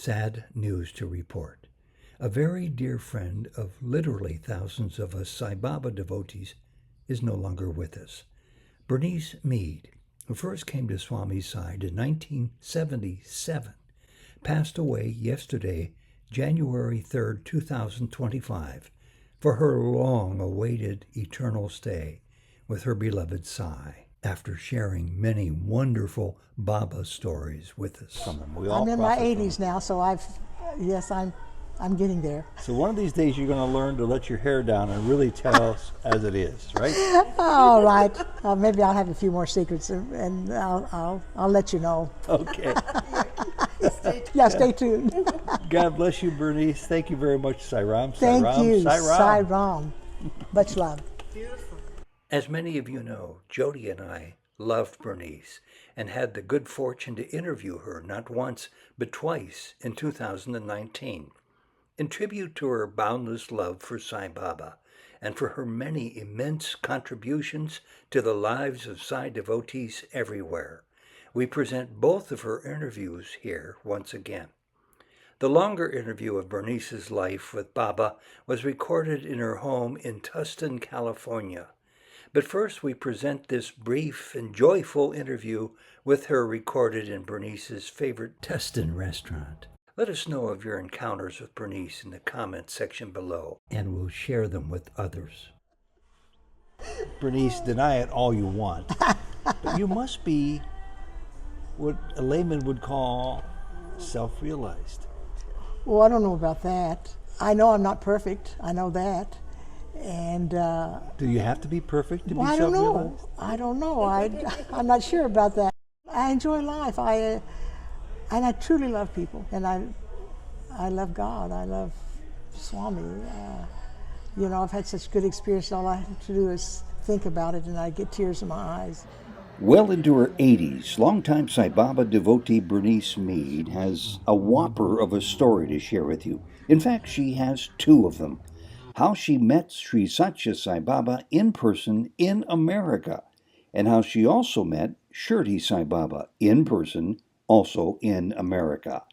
Sad news to report. A very dear friend of literally thousands of us Sai Baba devotees is no longer with us. Berniece Mead, who first came to Swami's side in 1977, passed away yesterday, January 3rd, 2025, for her long-awaited eternal stay with her beloved Sai, after sharing many wonderful Baba stories with us. I'm in my 80s now, so I'm getting there. So one of these days you're going to learn to let your hair down and really tell us as it is, right? All right. Maybe I'll have a few more secrets, and I'll let you know. Okay. Yeah, stay tuned. God bless you, Bernice. Thank you very much, Sai Ram. Thank you, Sai Ram. Sai Ram. Much love. Beautiful. As many of you know, Jody and I loved Bernice and had the good fortune to interview her not once but twice in 2019. In tribute to her boundless love for Sai Baba and for her many immense contributions to the lives of Sai devotees everywhere, we present both of her interviews here once again. The longer interview of Bernice's life with Baba was recorded in her home in Tustin, California. But first we present this brief and joyful interview with her recorded in Bernice's favorite Tustin restaurant. Let us know of your encounters with Bernice in the comments section below, and we'll share them with others. Bernice, deny it all you want, but you must be what a layman would call self-realized. Well, I don't know about that. I know I'm not perfect. I know that. And do you have to be perfect to be I self-realized? I don't know. I'm not sure about that. I enjoy life. And I truly love people. And I love God. I love Swami. I've had such good experience. All I have to do is think about it, and I get tears in my eyes. Well into her 80s, longtime Sai Baba devotee Berniece Mead has a whopper of a story to share with you. In fact, she has two of them. How she met Sri Satya Sai Baba in person in America, and how she also met Shirdi Sai Baba in person, also in America.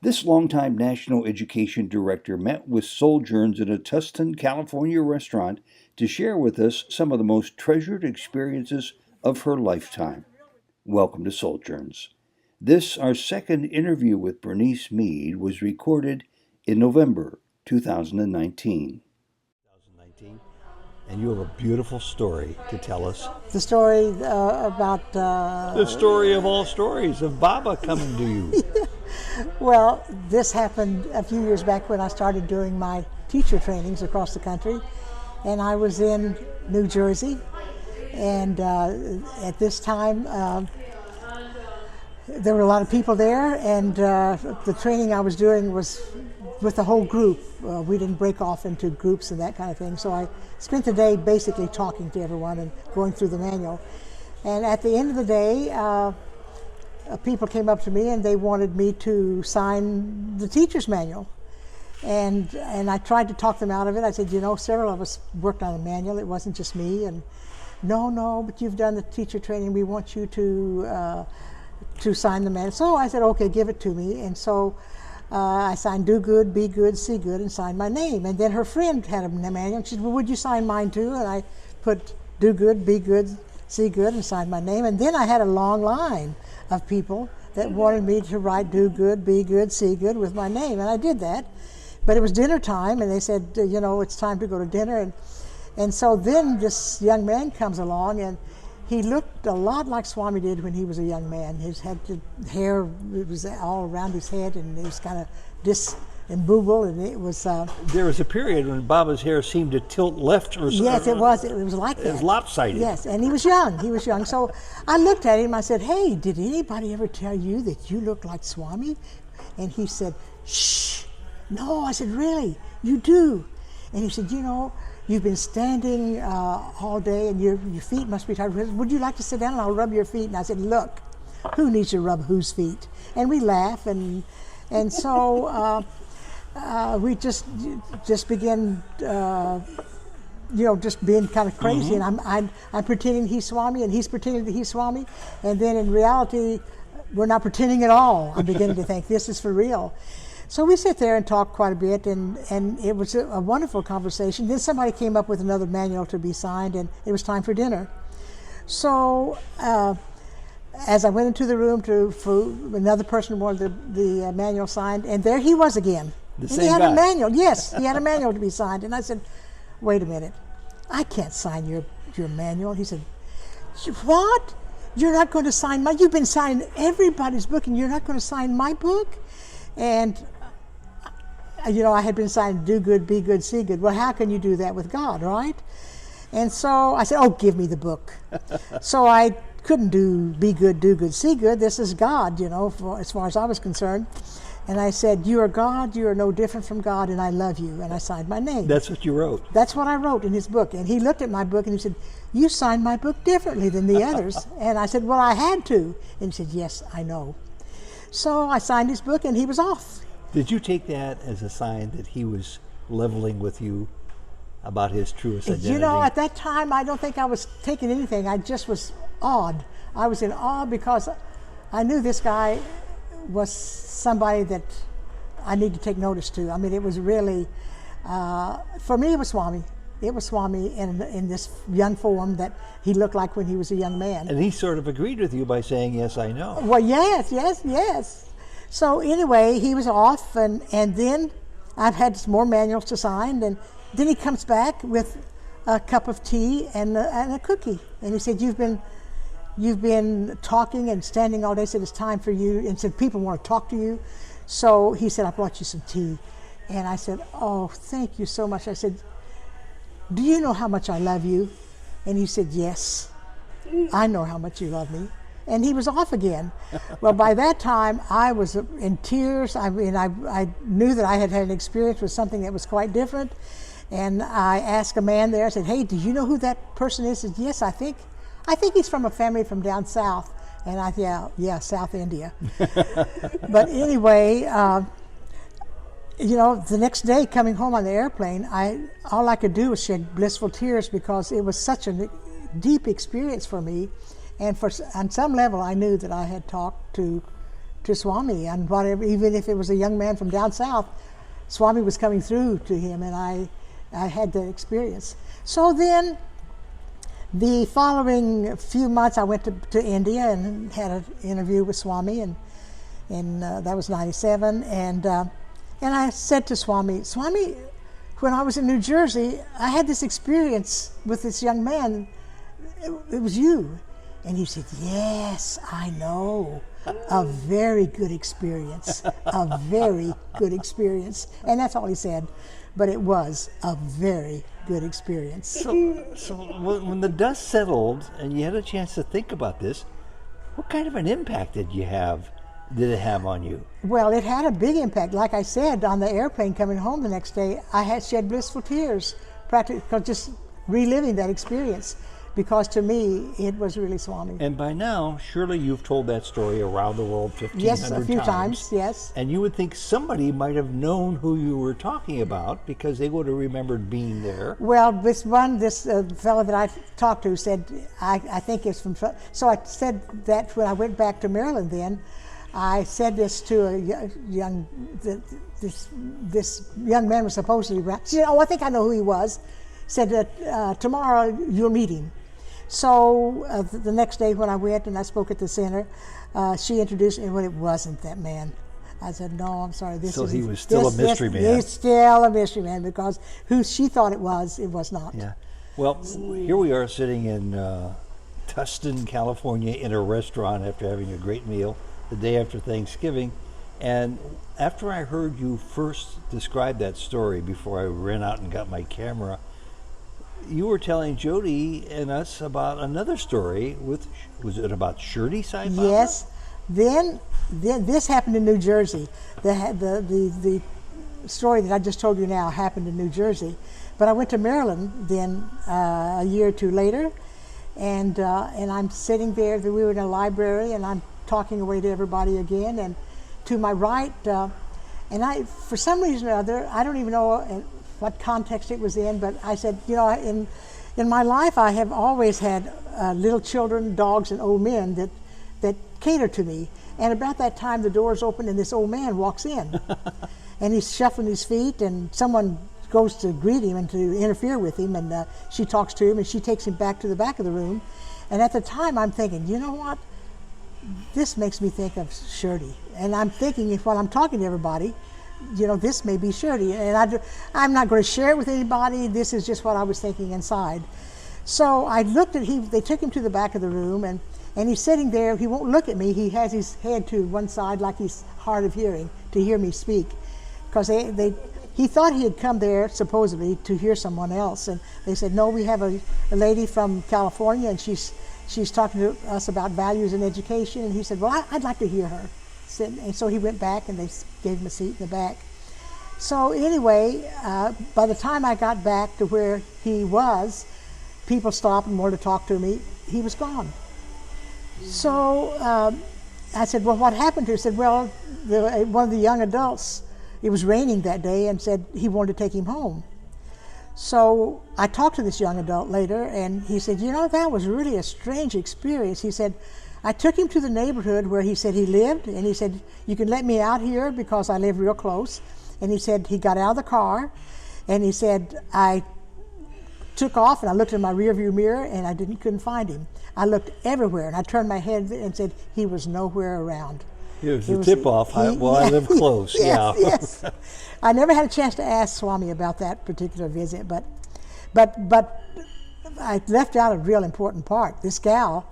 This longtime National Education Director met with Souljourns in a Tustin, California restaurant to share with us some of the most treasured experiences of her lifetime. Welcome to Souljourns. This, our second interview with Berniece Mead, was recorded in November 2019. And you have a beautiful story to tell us. The story about... the story of all stories, of Baba coming to you. Well, this happened a few years back when I started doing my teacher trainings across the country. And I was in New Jersey. And at this time, there were a lot of people there. And the training I was doing was with the whole group. We didn't break off into groups and that kind of thing. So I spent the day basically talking to everyone and going through the manual. And at the end of the day, people came up to me and they wanted me to sign the teacher's manual. And I tried to talk them out of it. I said, several of us worked on a manual. It wasn't just me. And no, but you've done the teacher training. We want you to sign the manual. So I said, okay, give it to me. And so I signed do good, be good, see good, and signed my name. And then her friend had a manual. She said, well, would you sign mine too? And I put do good, be good, see good, and signed my name. And then I had a long line of people that wanted me to write do good, be good, see good with my name. And I did that. But it was dinner time, and they said, it's time to go to dinner. And so then this young man comes along, and he looked a lot like Swami did when he was a young man. His hair it was all around his head, and it was kind of disemboobled, and it was... There was a period when Baba's hair seemed to tilt left or something. Yes, it was. It was like that. It was lopsided. Yes, and he was young. So I looked at him, I said, hey, did anybody ever tell you that you look like Swami? And he said, shh. No, I said, really? You do? And he said, you've been standing all day and your feet must be tired. Would you like to sit down and I'll rub your feet? And I said, look, who needs to rub whose feet? And we laugh, and so we just began, just being kind of crazy. And I'm pretending he's Swami, and he's pretending that he's Swami. And then in reality, we're not pretending at all. I'm beginning to think this is for real. So we sit there and talk quite a bit, and it was a wonderful conversation. Then somebody came up with another manual to be signed, and it was time for dinner. So as I went into the room for another person wanted the manual signed, and there he was again. The and same he had guy. a manual. Yes, he had a manual to be signed. And I said, wait a minute, I can't sign your manual. He said, what? You're not going to sign you've been signing everybody's book and you're not going to sign my book? And I had been signing do good, be good, see good. Well, how can you do that with God, right? And so I said, oh, give me the book. So I couldn't do be good, do good, see good. This is God, as far as I was concerned. And I said, you are God, you are no different from God, and I love you. And I signed my name. That's what you wrote. That's what I wrote in his book. And he looked at my book and he said, you signed my book differently than the others. And I said, well, I had to. And he said, yes, I know. So I signed his book and he was off. Did you take that as a sign that he was leveling with you about his truest identity? At that time, I don't think I was taking anything. I just was awed. I was in awe because I knew this guy was somebody that I need to take notice to. I mean, it was really, for me, it was Swami. It was Swami in this young form that he looked like when he was a young man. And he sort of agreed with you by saying, yes, I know. Well, yes. So anyway, he was off, and then I've had some more manuals to sign, and then he comes back with a cup of tea and a cookie. And he said, you've been talking and standing all day, said it's time for you, and said people want to talk to you. So he said, I brought you some tea. And I said, oh, thank you so much. I said, do you know how much I love you? And he said, yes, I know how much you love me. And he was off again. Well, by that time, I was in tears. I mean, I knew that I had had an experience with something that was quite different. And I asked a man there, I said, hey, do you know who that person is? He said, yes, I think he's from a family from down south. And I said, yeah, South India. But anyway, the next day coming home on the airplane, all I could do was shed blissful tears because it was such a deep experience for me. And on some level, I knew that I had talked to Swami, and whatever, even if it was a young man from down south, Swami was coming through to him, and I had that experience. So then, the following few months, I went to India and had an interview with Swami, and that was '97. And I said to Swami, when I was in New Jersey, I had this experience with this young man. It was you. And he said, yes, I know. A very good experience. A very good experience. And that's all he said. But it was a very good experience. So when the dust settled and you had a chance to think about this, what kind of an impact did it have on you? Well, it had a big impact. Like I said, on the airplane coming home the next day, I had shed blissful tears, practically just reliving that experience. Because to me, it was really Swami. And by now, surely you've told that story around the world 1,500 times. Yes, a few times, yes. And you would think somebody might have known who you were talking about because they would have remembered being there. Well, this fellow that I talked to said, I think it's from... So I said that when I went back to Maryland then, I said this to this young man was supposedly around. She said, oh, I think I know who he was. Said that tomorrow you'll meet him. So the next day when I went and I spoke at the center, she introduced me, well, it wasn't that man. I said, no, I'm sorry. So he was still a mystery man. He's still a mystery man because who she thought it was not. Yeah. Well, here we are sitting in Tustin, California in a restaurant after having a great meal the day after Thanksgiving. And after I heard you first describe that story before I ran out and got my camera, you were telling Jody and us about another story was it about Shirdi Sai Baba? Yes. Then this happened in New Jersey. The story that I just told you now happened in New Jersey. But I went to Maryland then a year or two later, and I'm sitting there. We were in a library, and I'm talking away to everybody again. And to my right, and I, for some reason or other, I don't even know what context it was in, but I said, in my life I have always had little children, dogs, and old men that cater to me. And about that time, the doors open and this old man walks in. And he's shuffling his feet, and someone goes to greet him and to interfere with him, and she talks to him, and she takes him back to the back of the room. And at the time, I'm thinking, you know what? This makes me think of Shirley. And I'm thinking, if while I'm talking to everybody, you know, this may be Shirley. And I'm not going to share it with anybody. This is just what I was thinking inside. So I looked at him. They took him to the back of the room, and he's sitting there. He won't look at me. He has his head to one side like he's hard of hearing to hear me speak. Because he thought he had come there supposedly to hear someone else, and they said, no, we have a lady from California, and she's talking to us about values in education. And he said, well, I'd like to hear her. And so he went back, and they gave him a seat in the back. So anyway, by the time I got back to where he was, people stopped and wanted to talk to me. He was gone. So I said, well, what happened to him? He said, well, one of the young adults, it was raining that day, and said he wanted to take him home. So I talked to this young adult later, and he said, you know, that was really a strange experience. He said, I took him to the neighborhood where he said he lived, and he said, you can let me out here because I live real close. And he said he got out of the car, and he said, I took off, and I looked in my rearview mirror, and I couldn't find him. I looked everywhere, and I turned my head and said he was nowhere around. It was a tip-off. I live close. Yes, yes. I never had a chance to ask Swami about that particular visit, but I left out a real important part. This gal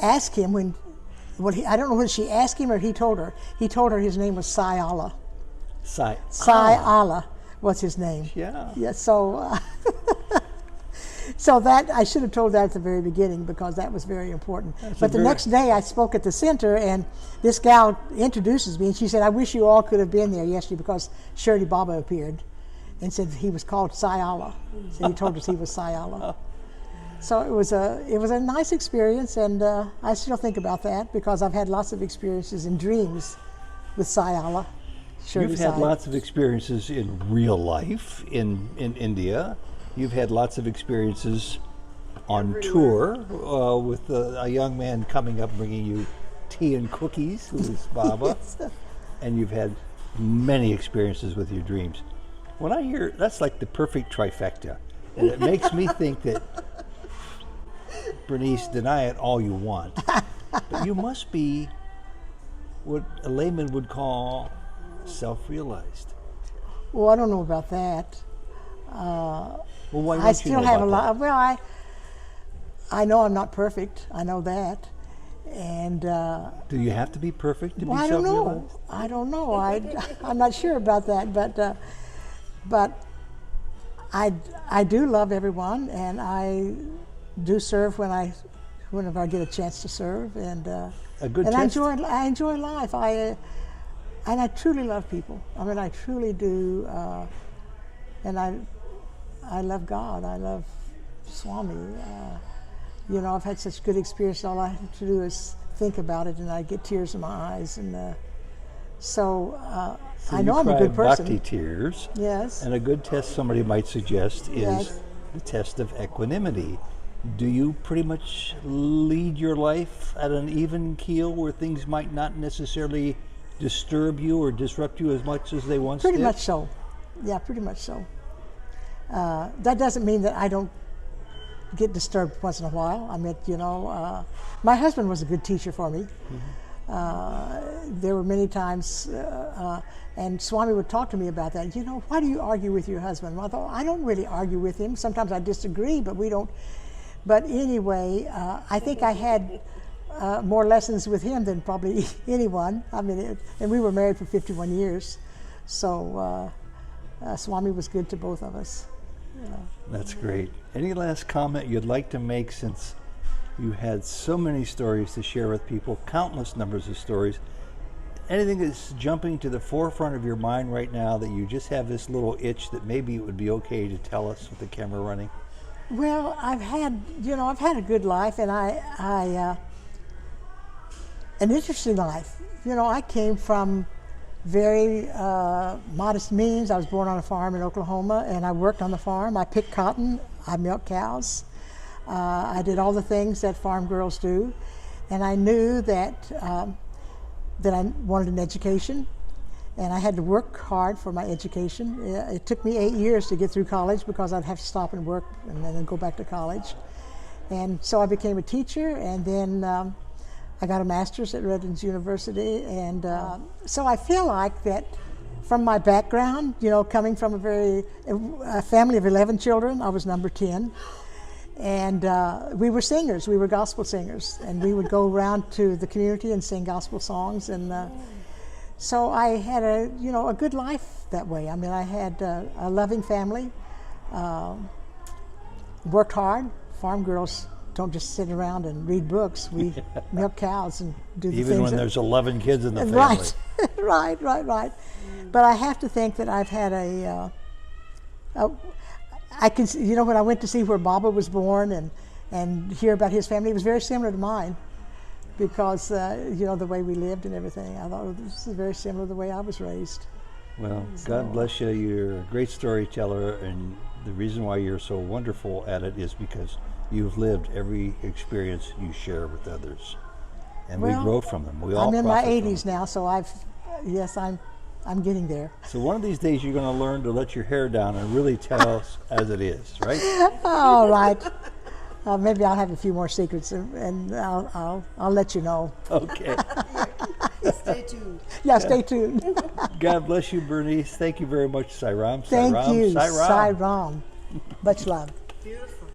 asked him I don't know whether she asked him or he told her. He told her his name was Sai Allah. Sai Allah was his name. Yeah. Yeah. So. So that, I should have told that at the very beginning because that was very important. But the next day I spoke at the center, and this gal introduces me, and she said, I wish you all could have been there yesterday because Sai Baba appeared and said he was called Sai Allah. So he told us he was Sai Allah. So it was a nice experience, and I still think about that because I've had lots of experiences in dreams with Sai Allah. You've had lots of experiences in real life in India. You've had lots of experiences on tour with a young man coming up bringing you tea and cookies, who is Baba. Yes. And you've had many experiences with your dreams. When I hear, that's like the perfect trifecta. And it makes me think that, Bernice, deny it all you want, but you must be what a layman would call self-realized. Well, I don't know about that. Well, why I still have a lot. That? Well, I know I'm not perfect. I know that, and do you have to be perfect to be I self-realized? I don't know. I'm not sure about that, but I do love everyone, and I do serve whenever I get a chance to serve, and a good and test. I enjoy life. And I truly love people. I mean, I truly do, and I love God. I love Swami. You know, I've had such good experience. All I have to do is think about it, and I get tears in my eyes. And so I know I'm a good person. Bhakti tears. Yes. And a good test somebody might suggest is Yes. the test of equanimity. Do you pretty much lead your life at an even keel where things might not necessarily disturb you or disrupt you as much as they once did? Pretty much so. Yeah, pretty much so. That doesn't mean that I don't get disturbed once in a while. I mean, you know, my husband was a good teacher for me. Mm-hmm. There were many times, and Swami would talk to me about that. You know, why do you argue with your husband? Well, I thought, I don't really argue with him. Sometimes I disagree, but we don't. But anyway, I think I had more lessons with him than probably anyone. I mean, and we were married for 51 years. So Swami was good to both of us. Yeah. That's great. Any last comment you'd like to make, since you had so many stories to share with people, countless numbers of stories? Anything that's jumping to the forefront of your mind right now that you just have this little itch that maybe it would be okay to tell us with the camera running? Well, I've had a good life, and an interesting life. You know, I came from very modest means. I was born on a farm in Oklahoma, and I worked on the farm. I picked cotton, I milked cows. I did all the things that farm girls do, and I knew that that I wanted an education, and I had to work hard for my education. It took me 8 years to get through college because I'd have to stop and work and then go back to college. And so I became a teacher, and then I got a master's at Redlands University. And so I feel like that from my background, you know, coming from a family of 11 children, I was number 10. And we were singers, we were gospel singers, and we would go around to the community and sing gospel songs. And so I had a good life that way. I mean, I had a loving family, worked hard. Farm girls don't just sit around and read books. We milk cows and do the things. Even when there's 11 kids in the family. Right, right. But I have to think that I've had I can, you know, when I went to see where Baba was born and hear about his family, it was very similar to mine because, you know, the way we lived and everything. I thought this is very similar to the way I was raised. Well, God bless you. You're a great storyteller, and the reason why you're so wonderful at it is because you've lived every experience you share with others. And we grow from them. We all I'm in my profit from 80s them. now, so I'm getting there. So one of these days you're going to learn to let your hair down and really tell us as it is, right? All right. Maybe I'll have a few more secrets, and I'll let you know. Okay. Stay tuned. Yeah, stay tuned. God bless you, Bernice. Thank you very much, Sai Ram. Thank you, Sai Ram. Sai Ram. Much love. Beautiful.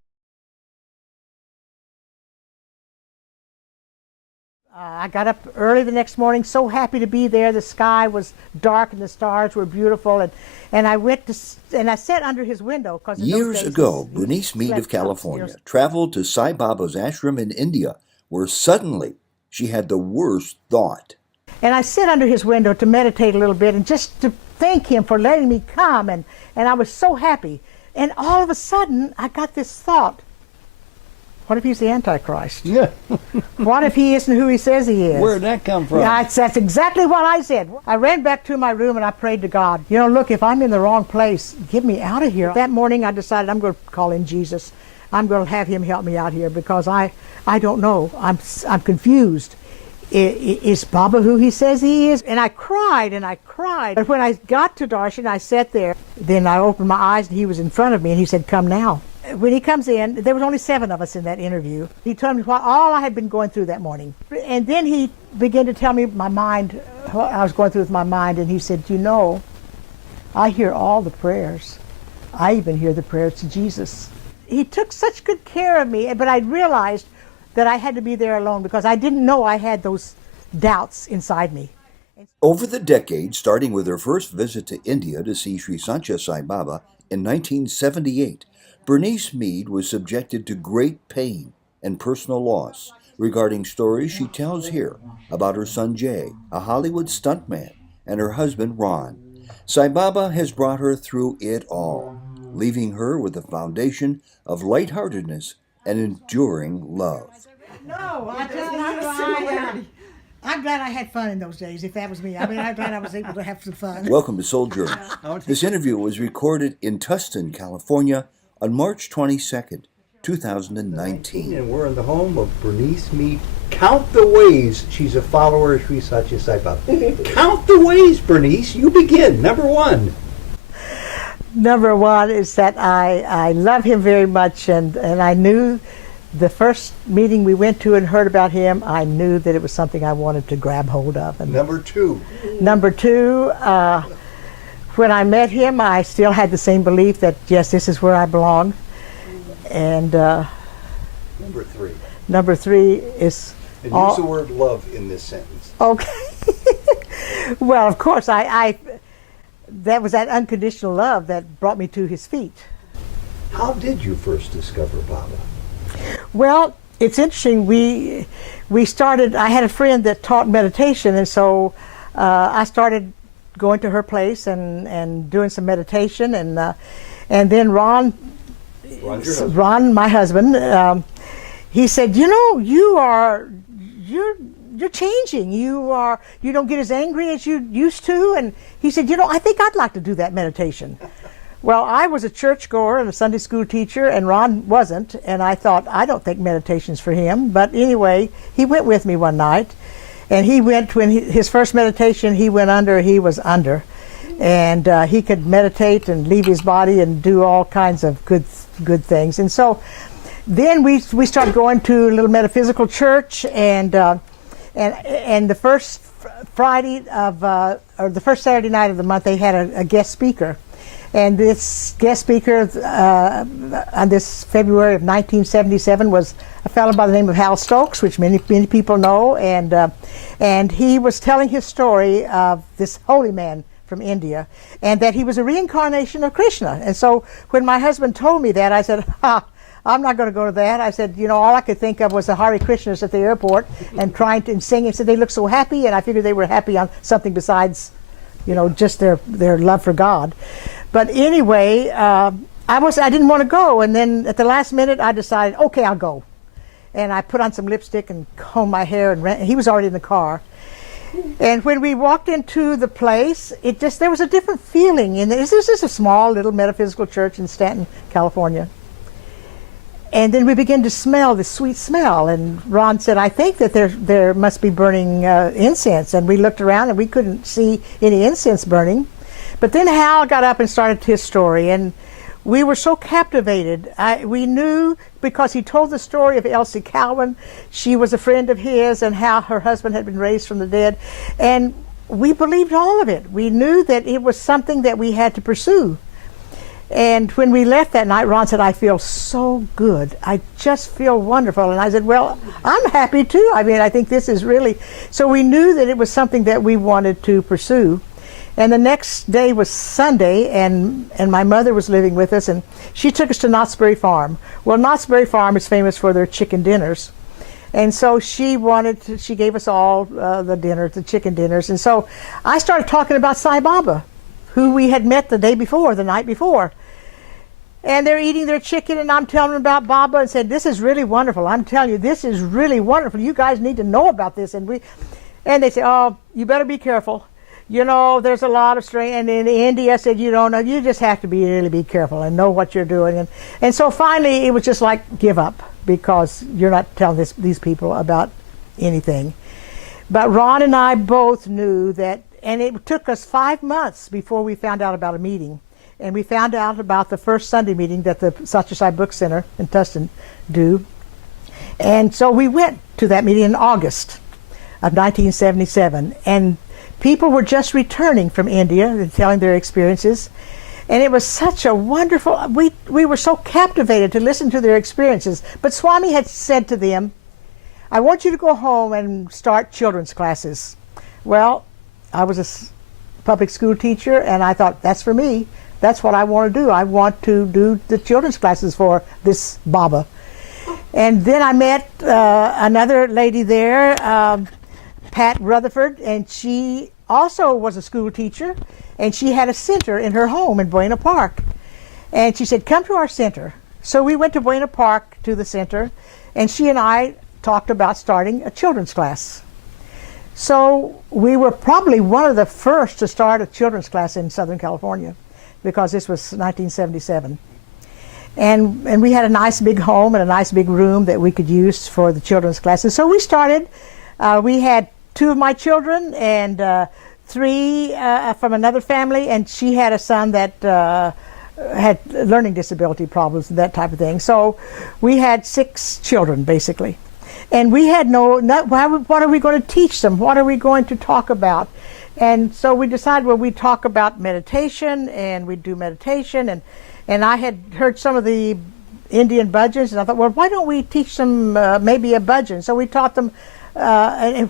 I got up early the next morning, so happy to be there. The sky was dark and the stars were beautiful, and I went to and I sat under his window. Years ago, Berniece Mead of California traveled to Sai Baba's ashram in India, where suddenly she had the worst thought. And I sat under his window to meditate a little bit and just to thank him for letting me come, and I was so happy. And all of a sudden, I got this thought. What if he's the Antichrist? Yeah. What if he isn't who he says he is? Where'd that come from? Yeah, that's exactly what I said. I ran back to my room and I prayed to God. You know, look, if I'm in the wrong place, get me out of here. That morning I decided I'm going to call in Jesus. I'm going to have him help me out here because I don't know. I'm confused. Is Baba who he says he is? And I cried and I cried. But when I got to Darshan, I sat there. Then I opened my eyes and he was in front of me and he said, "Come now." When he comes in, there was only 7 of us in that interview. He told me what all I had been going through that morning. And then he began to tell me my mind, what I was going through with my mind, and he said, "You know, I hear all the prayers. I even hear the prayers to Jesus." He took such good care of me, but I realized that I had to be there alone because I didn't know I had those doubts inside me. Over the decades, starting with her first visit to India to see Sri Satya Sai Baba in 1978, Berniece Mead was subjected to great pain and personal loss regarding stories she tells here about her son Jay, a Hollywood stuntman, and her husband Ron. Sai Baba has brought her through it all, leaving her with a foundation of lightheartedness and enduring love. No, I'm glad I had fun in those days, if that was me. I mean, I'm glad I was able to have some fun. Welcome to Souljourns. This interview was recorded in Tustin, California on March 22nd, 2019. And we're in the home of Berniece Mead. Count the ways she's a follower of Sri Satya Sai Baba. Count the ways, Bernice. You begin. Number 1. Number 1 is that I love him very much, and I knew the first meeting we went to and heard about him, I knew that it was something I wanted to grab hold of. And Number 2. Number 2, when I met him, I still had the same belief that, yes, this is where I belong. And Number 3. Number 3 is... And use the word love in this sentence. Okay. Well, of course, that was that unconditional love that brought me to his feet. How did you first discover Baba? Well, it's interesting. We started, I had a friend that taught meditation, and so I started going to her place and doing some meditation, and then Ron, my husband, he said, "You know, you're changing. You don't get as angry as you used to." And he said, "You know, I think I'd like to do that meditation." Well, I was a churchgoer and a Sunday school teacher, and Ron wasn't, and I thought, I don't think meditation's for him. But anyway, he went with me one night, And he went, when his first meditation, he went under, he was under. And he could meditate and leave his body and do all kinds of good things. And so then we started going to a little metaphysical church, and the first Friday of, or the first Saturday night of the month, they had a guest speaker. And this guest speaker on this February of 1977 was a fellow by the name of Hal Stokes, which many people know, and he was telling his story of this holy man from India, and that he was a reincarnation of Krishna. And so when my husband told me that, I said, I'm not going to go to that. I said, all I could think of was the Hare Krishnas at the airport and trying to sing. And said they looked so happy, and I figured they were happy on something besides, just their love for God. But anyway, I didn't want to go, and then at the last minute I decided, okay, I'll go. And I put on some lipstick and combed my hair, and he was already in the car. And when we walked into the place, there was a different feeling. And this is a small little metaphysical church in Stanton, California. And then we began to smell this sweet smell, and Ron said, I think that there must be burning incense. And we looked around and we couldn't see any incense burning. But then Hal got up and started his story, and we were so captivated. We knew, because he told the story of Elsie Cowan. She was a friend of his, and how her husband had been raised from the dead. And we believed all of it. We knew that it was something that we had to pursue. And when we left that night, Ron said, I feel so good. I just feel wonderful. And I said, well, I'm happy too. I think this is really... So we knew that it was something that we wanted to pursue. And the next day was Sunday, and my mother was living with us, and she took us to Knott's Berry Farm. Well, Knott's Berry Farm is famous for their chicken dinners. And so she gave us all the chicken dinners. And so I started talking about Sai Baba, who we had met the night before. And they're eating their chicken, and I'm telling them about Baba, and said, this is really wonderful. I'm telling you, this is really wonderful. You guys need to know about this. And they said, oh, you better be careful. There's a lot of strain. And in India, I said, you don't know. You just have to really be careful and know what you're doing. And so finally, it was just like, give up, because you're not telling these people about anything. But Ron and I both knew that, and it took us 5 months before we found out about a meeting. And we found out about the first Sunday meeting that the Satyasai Book Center in Tustin do. And so we went to that meeting in August of 1977. And people were just returning from India and telling their experiences. And it was such a wonderful, we were so captivated to listen to their experiences. But Swami had said to them, I want you to go home and start children's classes. Well, I was a public school teacher, and I thought, that's for me. That's what I want to do. I want to do the children's classes for this Baba. And then I met another lady there, Pat Rutherford, and she also was a school teacher, and she had a center in her home in Buena Park. And she said, come to our center. So we went to Buena Park to the center, and she and I talked about starting a children's class. So we were probably one of the first to start a children's class in Southern California, because this was 1977. And we had a nice big home and a nice big room that we could use for the children's classes. So we started. We had 2 of my children and 3 from another family, and she had a son that had learning disability problems and that type of thing. So we had 6 children, basically. And we had what are we going to teach them? What are we going to talk about? And so we decided, well, we'd talk about meditation, and we'd do meditation. And I had heard some of the Indian bhajans, and I thought, well, why don't we teach them maybe a bhajan? So we taught them,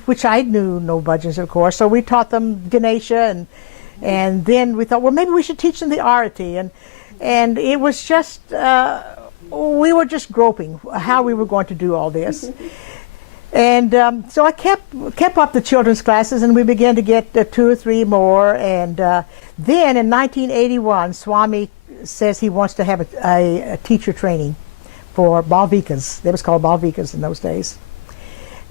which I knew no bhajans, of course. So we taught them Ganesha, and then we thought, well, maybe we should teach them the Arati. And it was just, we were just groping how we were going to do all this. And so I kept up the children's classes, and we began to get 2 or 3 more. And then in 1981, Swami says he wants to have a teacher training for Balvikas. That was called Balvikas in those days.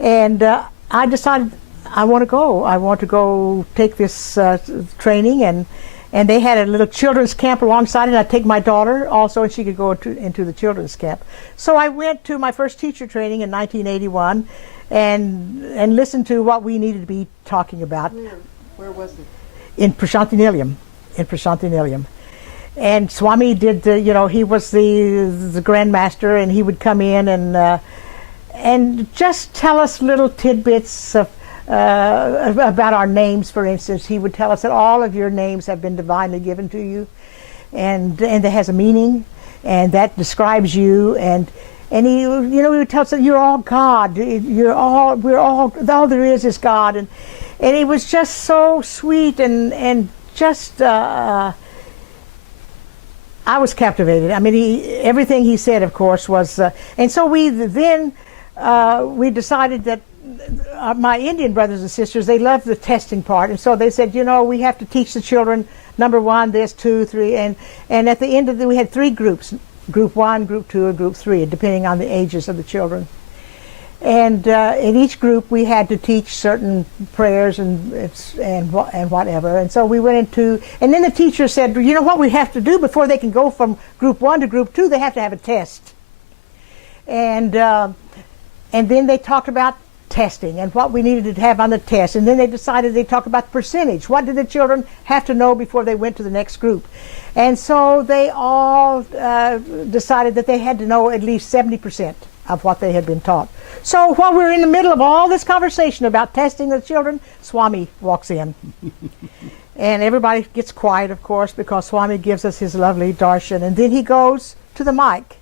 And I decided I want to go. I want to go take this training. And they had a little children's camp alongside it. I'd take my daughter also, and she could go into the children's camp. So I went to my first teacher training in 1981. and listen to what we needed to be talking about. Where was it? In Prasanthi Nilayam. And Swami did he was the Grand Master, and he would come in and just tell us little tidbits of about our names. For instance, he would tell us that all of your names have been divinely given to you, and that has a meaning, and that describes you. And he would tell us that you're all God. We're all there is God. And it was just so sweet and just. I was captivated. I mean, everything he said, of course, was. And so we decided that my Indian brothers and sisters, they loved the testing part, and so they said, we have to teach the children number 1, this, 2, 3, and at the end of we had 3 groups: Group 1, Group 2, and Group 3, depending on the ages of the children. And in each group, we had to teach certain prayers and whatever. And so we went into, and then the teacher said, what we have to do before they can go from Group 1 to Group 2, they have to have a test. And then they talked about testing and what we needed to have on the test. And then they decided they'd talk about the percentage. What did the children have to know before they went to the next group? And so they all decided that they had to know at least 70% of what they had been taught. So while we're in the middle of all this conversation about testing the children, Swami walks in. And everybody gets quiet, of course, because Swami gives us his lovely darshan. And then he goes to the mic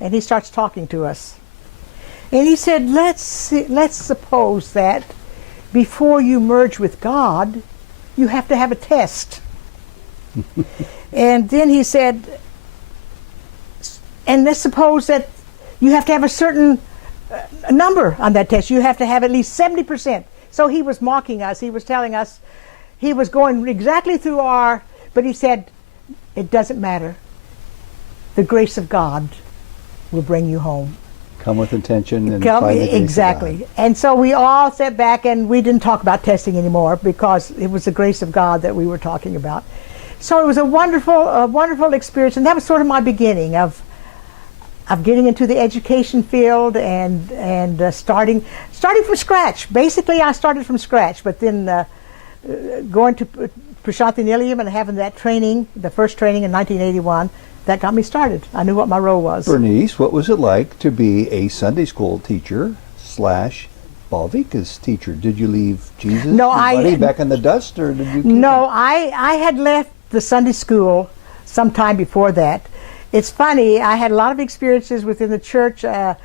and he starts talking to us. And he said, let's suppose that before you merge with God, you have to have a test. And then he said, and let's suppose that you have to have a certain number on that test. You have to have at least 70%. So he was mocking us. He was telling us, he was going exactly through but he said, it doesn't matter. The grace of God will bring you home. Come with intention and find the grace of God. Exactly. And so we all sat back and we didn't talk about testing anymore because it was the grace of God that we were talking about. So it was a wonderful experience, and that was sort of my beginning of getting into the education field and starting from scratch. Basically, I started from scratch, but then going to Prasanthi Nilayam and having that training, the first training in 1981, that got me started. I knew what my role was. Bernice, what was it like to be a Sunday school teacher / Bhavika's teacher? Did you leave Jesus back in the dust, or did you? No, I had left the Sunday school sometime before that. It's funny, I had a lot of experiences within the church. I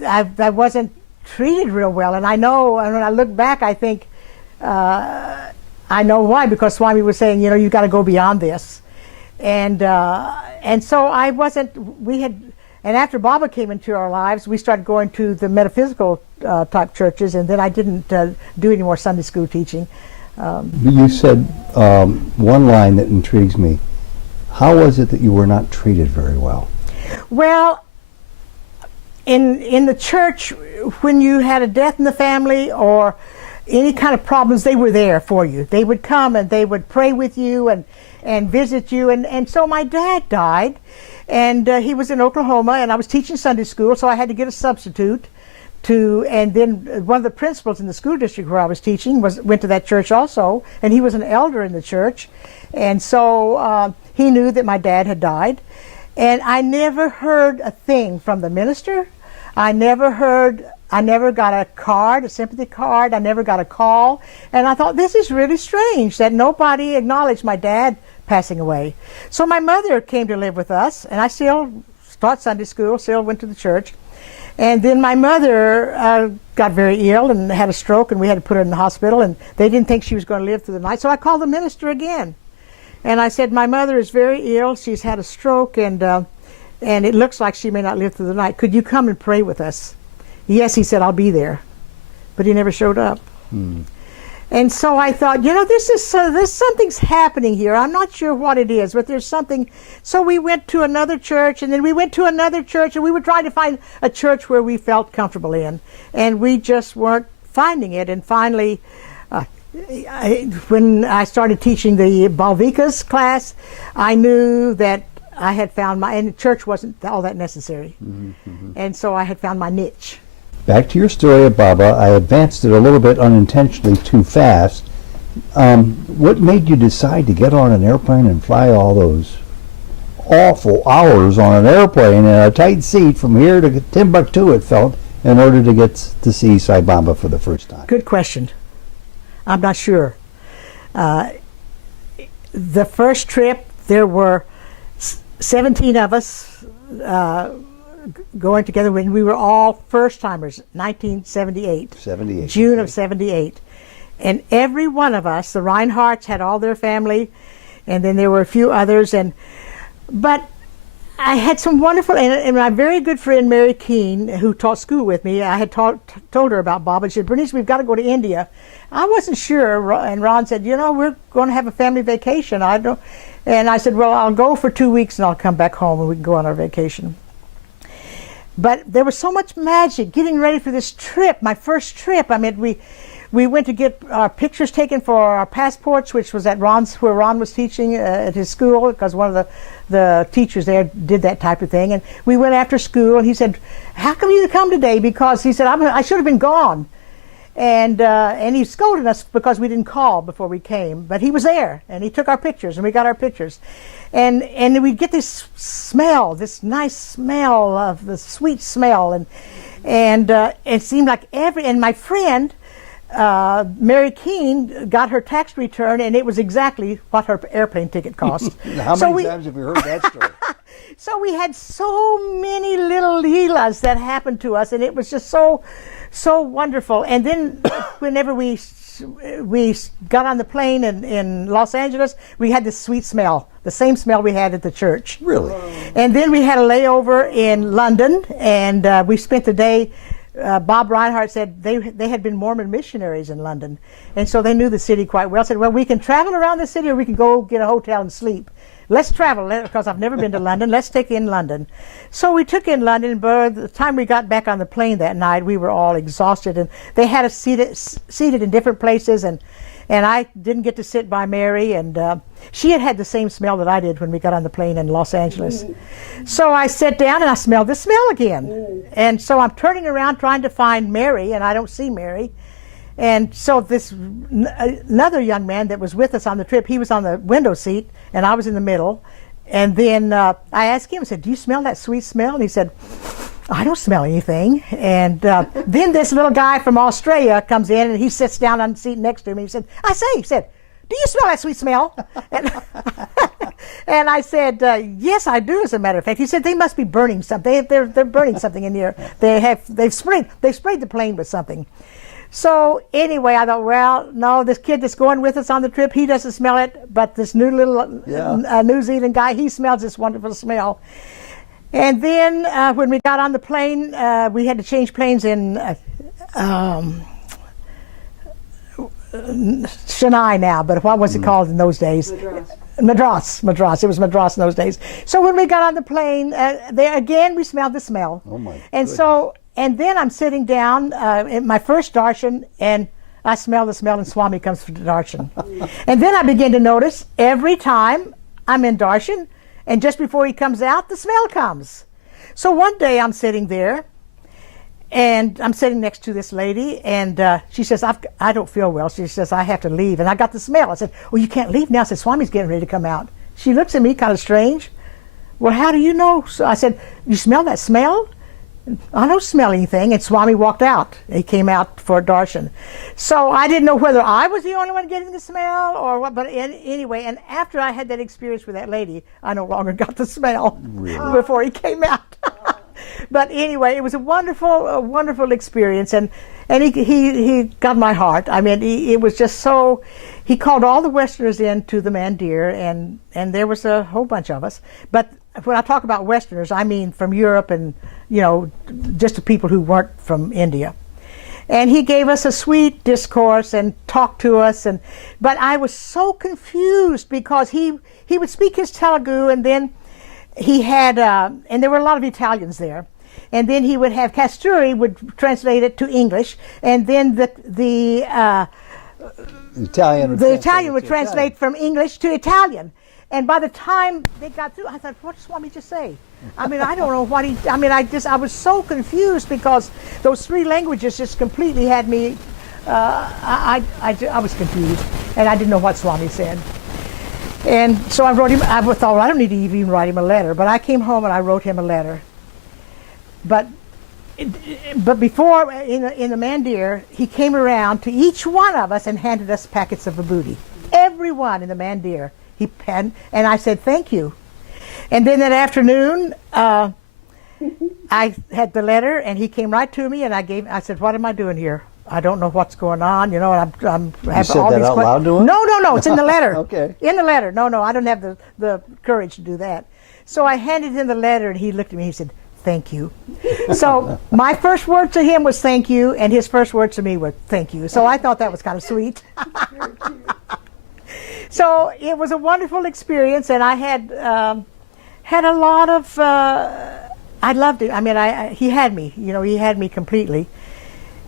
wasn't treated real well, and I know, and when I look back, I think, I know why, because Swami was saying, you got to go beyond this. And so I wasn't, and after Baba came into our lives, we started going to the metaphysical type churches, and then I didn't do any more Sunday school teaching. You said one line that intrigues me. How was it that you were not treated very well? Well, in the church, when you had a death in the family or any kind of problems, they were there for you. They would come and they would pray with you and visit you. And so my dad died, and he was in Oklahoma, and I was teaching Sunday school, so I had to get a substitute. And then one of the principals in the school district where I was teaching went to that church also, and he was an elder in the church. And so he knew that my dad had died. And I never heard a thing from the minister. I never got a card, a sympathy card. I never got a call. And I thought, this is really strange that nobody acknowledged my dad passing away. So my mother came to live with us, and I still taught Sunday school, still went to the church. And then my mother got very ill and had a stroke, and we had to put her in the hospital, and they didn't think she was going to live through the night. So I called the minister again. And I said, my mother is very ill. She's had a stroke, and it looks like she may not live through the night. Could you come and pray with us? Yes, he said, I'll be there. But he never showed up. And so I thought, there's something's happening here. I'm not sure what it is, but there's something. So we went to another church, and then we went to another church, and we were trying to find a church where we felt comfortable in. And we just weren't finding it. And finally, when I started teaching the Bhavika's class, I knew that I had found and the church wasn't all that necessary. And so I had found my niche. back to your story of Baba. I advanced it a little bit unintentionally too fast. What made you decide to get on an airplane and fly all those awful hours on an airplane in a tight seat from here to Timbuktu, it felt, in order to get to see Sai Baba for the first time? Good question. I'm not sure. The first trip, there were 17 of us going together when we were all first-timers, 1978. 78. June of 78. And every one of us, the Reinhardts had all their family, and then there were a few others. But I had some wonderful, and my very good friend Mary Keene, who taught school with me, I had told her about Baba. She said, Bernice, we've got to go to India. I wasn't sure, and Ron said, we're going to have a family vacation. And I said, well, I'll go for 2 weeks and I'll come back home and we can go on our vacation. But there was so much magic getting ready for this trip, my first trip. I mean, we went to get our pictures taken for our passports, which was at where Ron was teaching at his school, because one of the teachers there did that type of thing. And we went after school, and he said, how come you didn't come today? Because he said, I should have been gone. And he scolded us because we didn't call before we came. But he was there, and he took our pictures, and we got our pictures. And we get this smell, this nice smell of the sweet smell. And it seemed like and my friend, Mary Keene, got her tax return, and it was exactly what her airplane ticket cost. How many times have you heard that story? So we had so many little leelas that happened to us, and it was just so wonderful. And then whenever we got on the plane in Los Angeles, we had this sweet smell, the same smell we had at the church. Really? And then we had a layover in London, and we spent the day. Bob Reinhardt said they had been Mormon missionaries in London, and so they knew the city quite well. Said, well, we can travel around the city, or we can go get a hotel and sleep. Let's travel, because I've never been to London. Let's take in London. So we took in London, but by the time we got back on the plane that night, we were all exhausted, and they had us seated in different places, and I didn't get to sit by Mary, and she had the same smell that I did when we got on the plane in Los Angeles. So I sat down and I smelled the smell again. And so I'm turning around trying to find Mary, and I don't see Mary. And so another young man that was with us on the trip, he was on the window seat, and I was in the middle. And then I asked him, I said, do you smell that sweet smell? And he said, I don't smell anything. And then this little guy from Australia comes in, and he sits down on the seat next to me. He said, he said, do you smell that sweet smell? And I said, yes, I do, as a matter of fact. He said, they must be burning something. They're burning something in here. They've sprayed the plane with something. So anyway, I thought, well, no, this kid that's going with us on the trip, he doesn't smell it, but this new little New Zealand guy, he smells this wonderful smell. And then when we got on the plane, we had to change planes in Chennai now, but what was it called in those days? Madras. It was Madras in those days. So when we got on the plane, there again we smelled the smell. Oh my! And goodness. and then I'm sitting down in my first darshan, and I smell the smell, and Swami comes for the darshan. And then I begin to notice every time I'm in darshan, and just before he comes out, the smell comes. So one day I'm sitting there, and I'm sitting next to this lady, and she says, I don't feel well. She says, I have to leave. And I got the smell. I said, well, you can't leave now. I said, Swami's getting ready to come out. She looks at me kind of strange. Well, how do you know? So I said, you smell that smell? I don't smell anything. And Swami walked out. He came out for a darshan. So I didn't know whether I was the only one getting the smell or what. But anyway, and after I had that experience with that lady, I no longer got the smell before he came out. But anyway, it was a wonderful experience, and he got my heart. I mean, it was just so. He called all the Westerners in to the Mandir, and there was a whole bunch of us. But when I talk about Westerners, I mean from Europe and just the people who weren't from India. And he gave us a sweet discourse and talked to us, but I was so confused because he would speak his Telugu, and then he had, and there were a lot of Italians there, and then he would have Kasturi would translate it to English, and then the Italian would translate from English to Italian. And by the time they got through, I thought, what did Swami just say? I mean, I don't know what he, I mean, I was so confused because those three languages just completely had me, I was confused, and I didn't know what Swami said. And so I wrote him, I thought, well, I don't need to even write him a letter, but I came home and I wrote him a letter. But before, in the Mandir, he came around to each one of us and handed us packets of vibhuti. Everyone in the Mandir, he penned, and I said, thank you. And then that afternoon, I had the letter, and he came right to me, and I said, what am I doing here? I don't know what's going on, you know, and I'm You having said all that these out loud to him? No, it's in the letter. Okay. In the letter. No, I don't have the courage to do that. So I handed him the letter, and he looked at me, he said, thank you. So my first word to him was thank you, and his first words to me were thank you. So I thought that was kind of sweet. So it was a wonderful experience, and I had a lot of, I loved it. I mean, he had me, you know, he had me completely.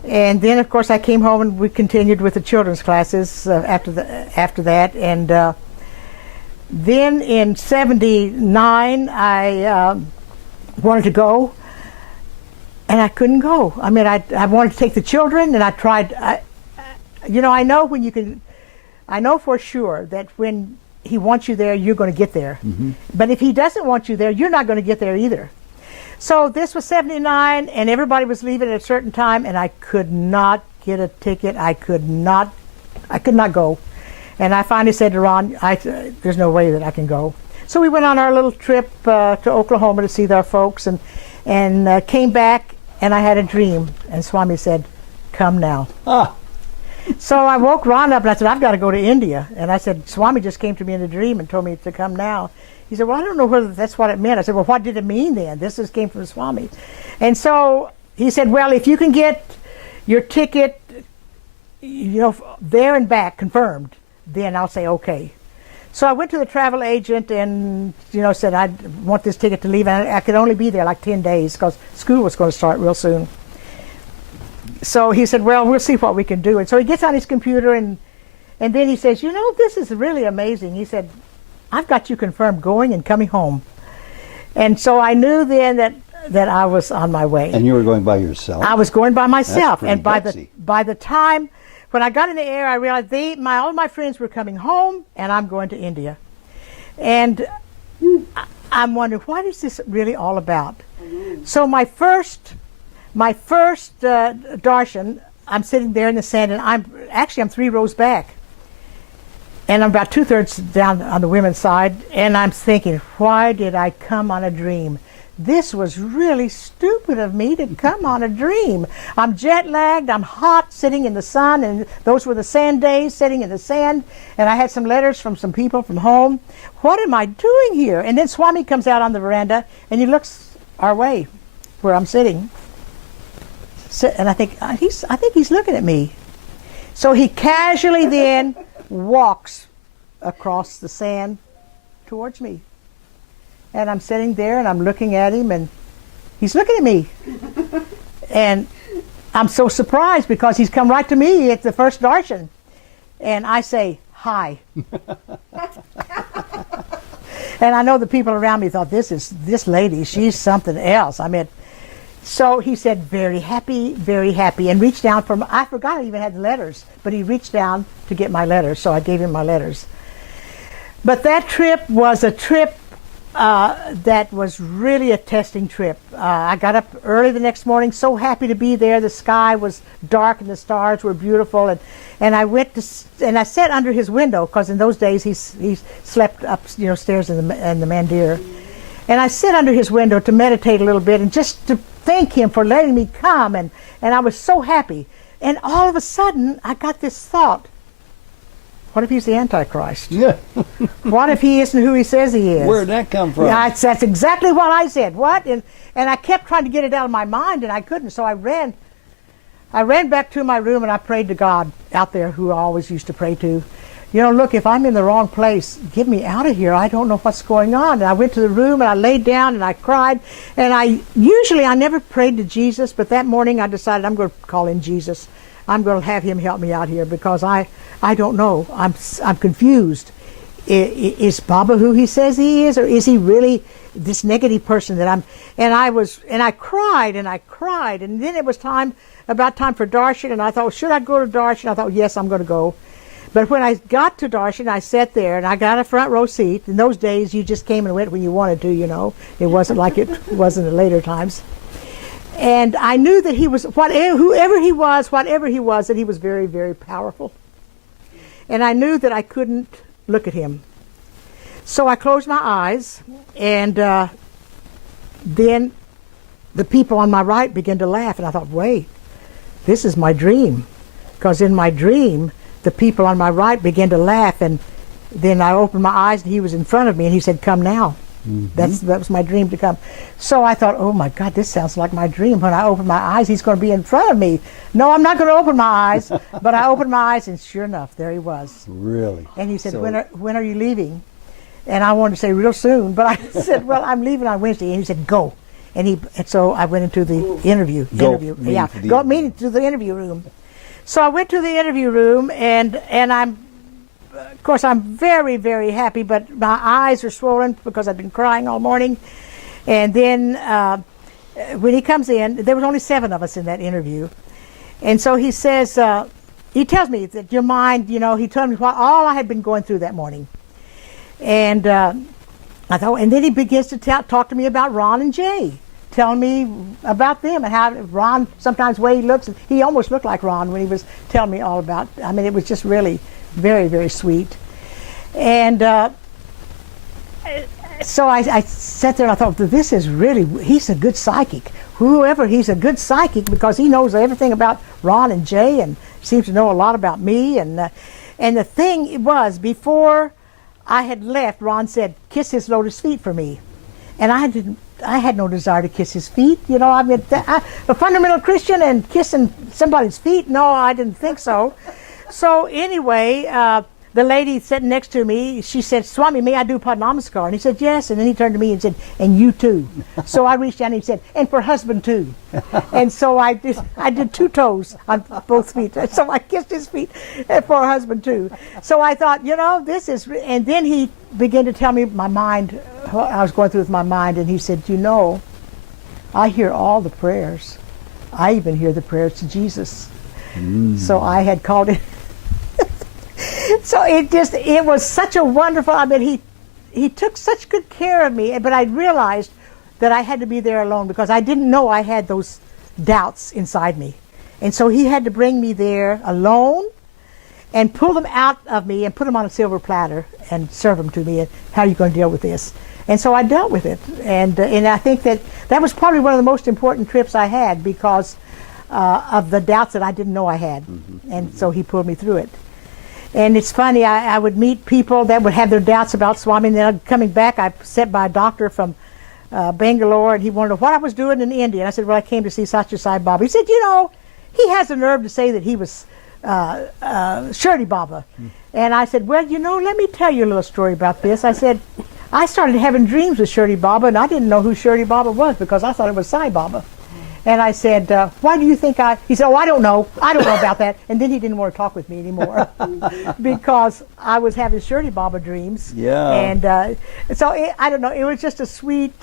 And then, of course, I came home and we continued with the children's classes after that. And then in '79, I wanted to go, and I couldn't go. I mean, I wanted to take the children, and I tried. You know, I know when you can. I know for sure that when he wants you there, you're going to get there. Mm-hmm. But if he doesn't want you there, you're not going to get there either. So this was '79, and everybody was leaving at a certain time, and I could not get a ticket. I could not go. And I finally said to Ron, there's no way that I can go. So we went on our little trip to Oklahoma to see our folks, and came back, and I had a dream. And Swami said, come now. Ah. So I woke Ron up, and I said, I've got to go to India. And I said, Swami just came to me in a dream and told me to come now. He said, well, I don't know whether that's what it meant. I said, well, what did it mean then? This just came from Swami. And so he said, well, if you can get your ticket, you know, there and back confirmed, then I'll say okay. So I went to the travel agent and, you know, said I want this ticket to leave. And I could only be there like 10 days because school was going to start real soon. So he said, well, we'll see what we can do. And so he gets on his computer and then he says, you know, this is really amazing. He said, I've got you confirmed going and coming home. And so I knew then that I was on my way. And you were going by yourself? I was going by myself. That's And by the time, when I got in the air, I realized all my friends were coming home, and I'm going to India. And I'm wondering, what is this really all about? So my first darshan, I'm sitting there in the sand, and I'm 3 rows back. And I'm about 2/3 down on the women's side, and I'm thinking, why did I come on a dream? This was really stupid of me to come on a dream. I'm jet lagged, I'm hot, sitting in the sun, and those were the sand days, sitting in the sand, and I had some letters from some people from home. What am I doing here? And then Swami comes out on the veranda, and he looks our way, where I'm sitting. So, and I think he's looking at me. So he casually then walks across the sand towards me. And I'm sitting there and I'm looking at him and he's looking at me. And I'm so surprised because he's come right to me at the first darshan. And I say, hi. And I know the people around me thought, this lady, she's something else. I mean, so he said, very happy, and reached down I forgot I even had the letters, but he reached down to get my letters, so I gave him my letters. But that trip was a trip that was really a testing trip. I got up early the next morning, so happy to be there. The sky was dark and the stars were beautiful, and I went and I sat under his window, because in those days he slept up, you know, stairs in the Mandir. And I sit under his window to meditate a little bit and just to thank him for letting me come, and I was so happy. And all of a sudden, I got this thought, what if he's the Antichrist? Yeah. What if he isn't who he says he is? Where'd that come from? Yeah, that's exactly what I said. What? And I kept trying to get it out of my mind, and I couldn't, so I ran back to my room, and I prayed to God out there, who I always used to pray to. You know, look, if I'm in the wrong place, get me out of here. I don't know what's going on. And I went to the room and I laid down and I cried. And I never prayed to Jesus, but that morning I decided I'm going to call in Jesus. I'm going to have him help me out here because I don't know. I'm confused. is Baba who he says he is, or is he really this negative person that I'm? And I cried and I cried, and then it was about time for darshan, and I thought, should I go to darshan? I thought, yes, I'm going to go. But when I got to darshan, I sat there and I got a front row seat. In those days, you just came and went when you wanted to, you know. It wasn't like it was in the later times. And I knew that he was, whoever he was, whatever he was, that he was very, very powerful. And I knew that I couldn't look at him. So I closed my eyes, and then the people on my right began to laugh, and I thought, wait, this is my dream. Because in my dream, the people on my right began to laugh, and then I opened my eyes, and he was in front of me, and he said, come now. Mm-hmm. That was my dream to come. So I thought, oh my God, this sounds like my dream. When I open my eyes, he's going to be in front of me. No, I'm not going to open my eyes. But I opened my eyes, and sure enough, there he was. Really? And he said, when are you leaving? And I wanted to say real soon, but I said, well, I'm leaving on Wednesday. And he said, go. And so I went into the interview. Meaning to the interview room. So I went to the interview room, and of course, I'm very, very happy, but my eyes are swollen because I've been crying all morning. And then when he comes in, there was only 7 of us in that interview. And so he says, he tells me that your mind, you know, he told me all I had been going through that morning. And I thought, and then he begins to talk to me about Ron and Jay, telling me about them and how Ron, sometimes the way he looks, he almost looked like Ron when he was telling me all about, I mean, it was just really very, very sweet. And so I sat there and I thought, this is really, he's a good psychic. He's a good psychic because he knows everything about Ron and Jay and seems to know a lot about me. And the thing was, before I had left, Ron said, kiss his lotus feet for me. And I had no desire to kiss his feet. You know, I mean, a fundamental Christian and kissing somebody's feet, no, I didn't think so. So anyway, the lady sitting next to me, she said, Swami, may I do Padnamaskar? And he said, yes. And then he turned to me and said, and you too. So I reached down and he said, and for husband too. And so I did 2 toes on both feet. So I kissed his feet for husband too. So I thought, you know, this is, and then he began to tell me my mind, what I was going through with my mind. And he said, you know, I hear all the prayers. I even hear the prayers to Jesus. So I had called it. So it was such a wonderful, I mean, he took such good care of me, but I realized that I had to be there alone because I didn't know I had those doubts inside me. And so he had to bring me there alone and pull them out of me and put them on a silver platter and serve them to me. And how are you going to deal with this? And so I dealt with it. And I think that was probably one of the most important trips I had because of the doubts that I didn't know I had. And so he pulled me through it. And it's funny, I would meet people that would have their doubts about Swami, and then coming back, I sat by a doctor from Bangalore, and he wondered what I was doing in India. And I said, well, I came to see Sai Baba. He said, you know, he has the nerve to say that he was Shirdi Baba. And I said, well, you know, let me tell you a little story about this. I said, I started having dreams with Shirdi Baba, and I didn't know who Shirdi Baba was because I thought it was Sai Baba. And I said, why do you think he said, oh, I don't know about that. And then he didn't want to talk with me anymore because I was having Shirdi Baba dreams. Yeah. And so I don't know, it was just a sweet,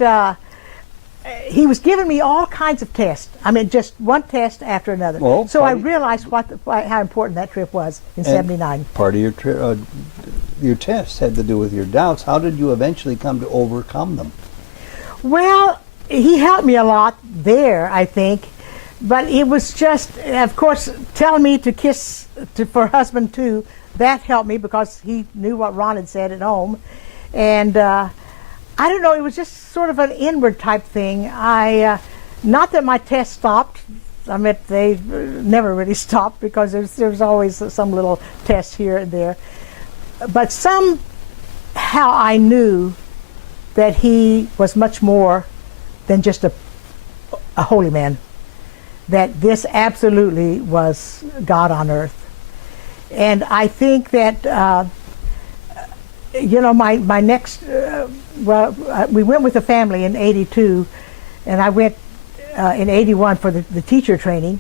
he was giving me all kinds of tests. I mean, just one test after another. Well, so I realized how important that trip was in '79. Part of your test had to do with your doubts. How did you eventually come to overcome them? Well, he helped me a lot there, I think, but it was just, of course, telling me to kiss for husband too. That helped me because he knew what Ron had said at home, and I don't know. It was just sort of an inward type thing. Not that my tests stopped. I mean, they never really stopped because there's always some little test here and there. But somehow I knew that he was much more than just a holy man, that this absolutely was God on earth. And I think that, you know, my next, we went with the family in '82, and I went in '81 for the teacher training.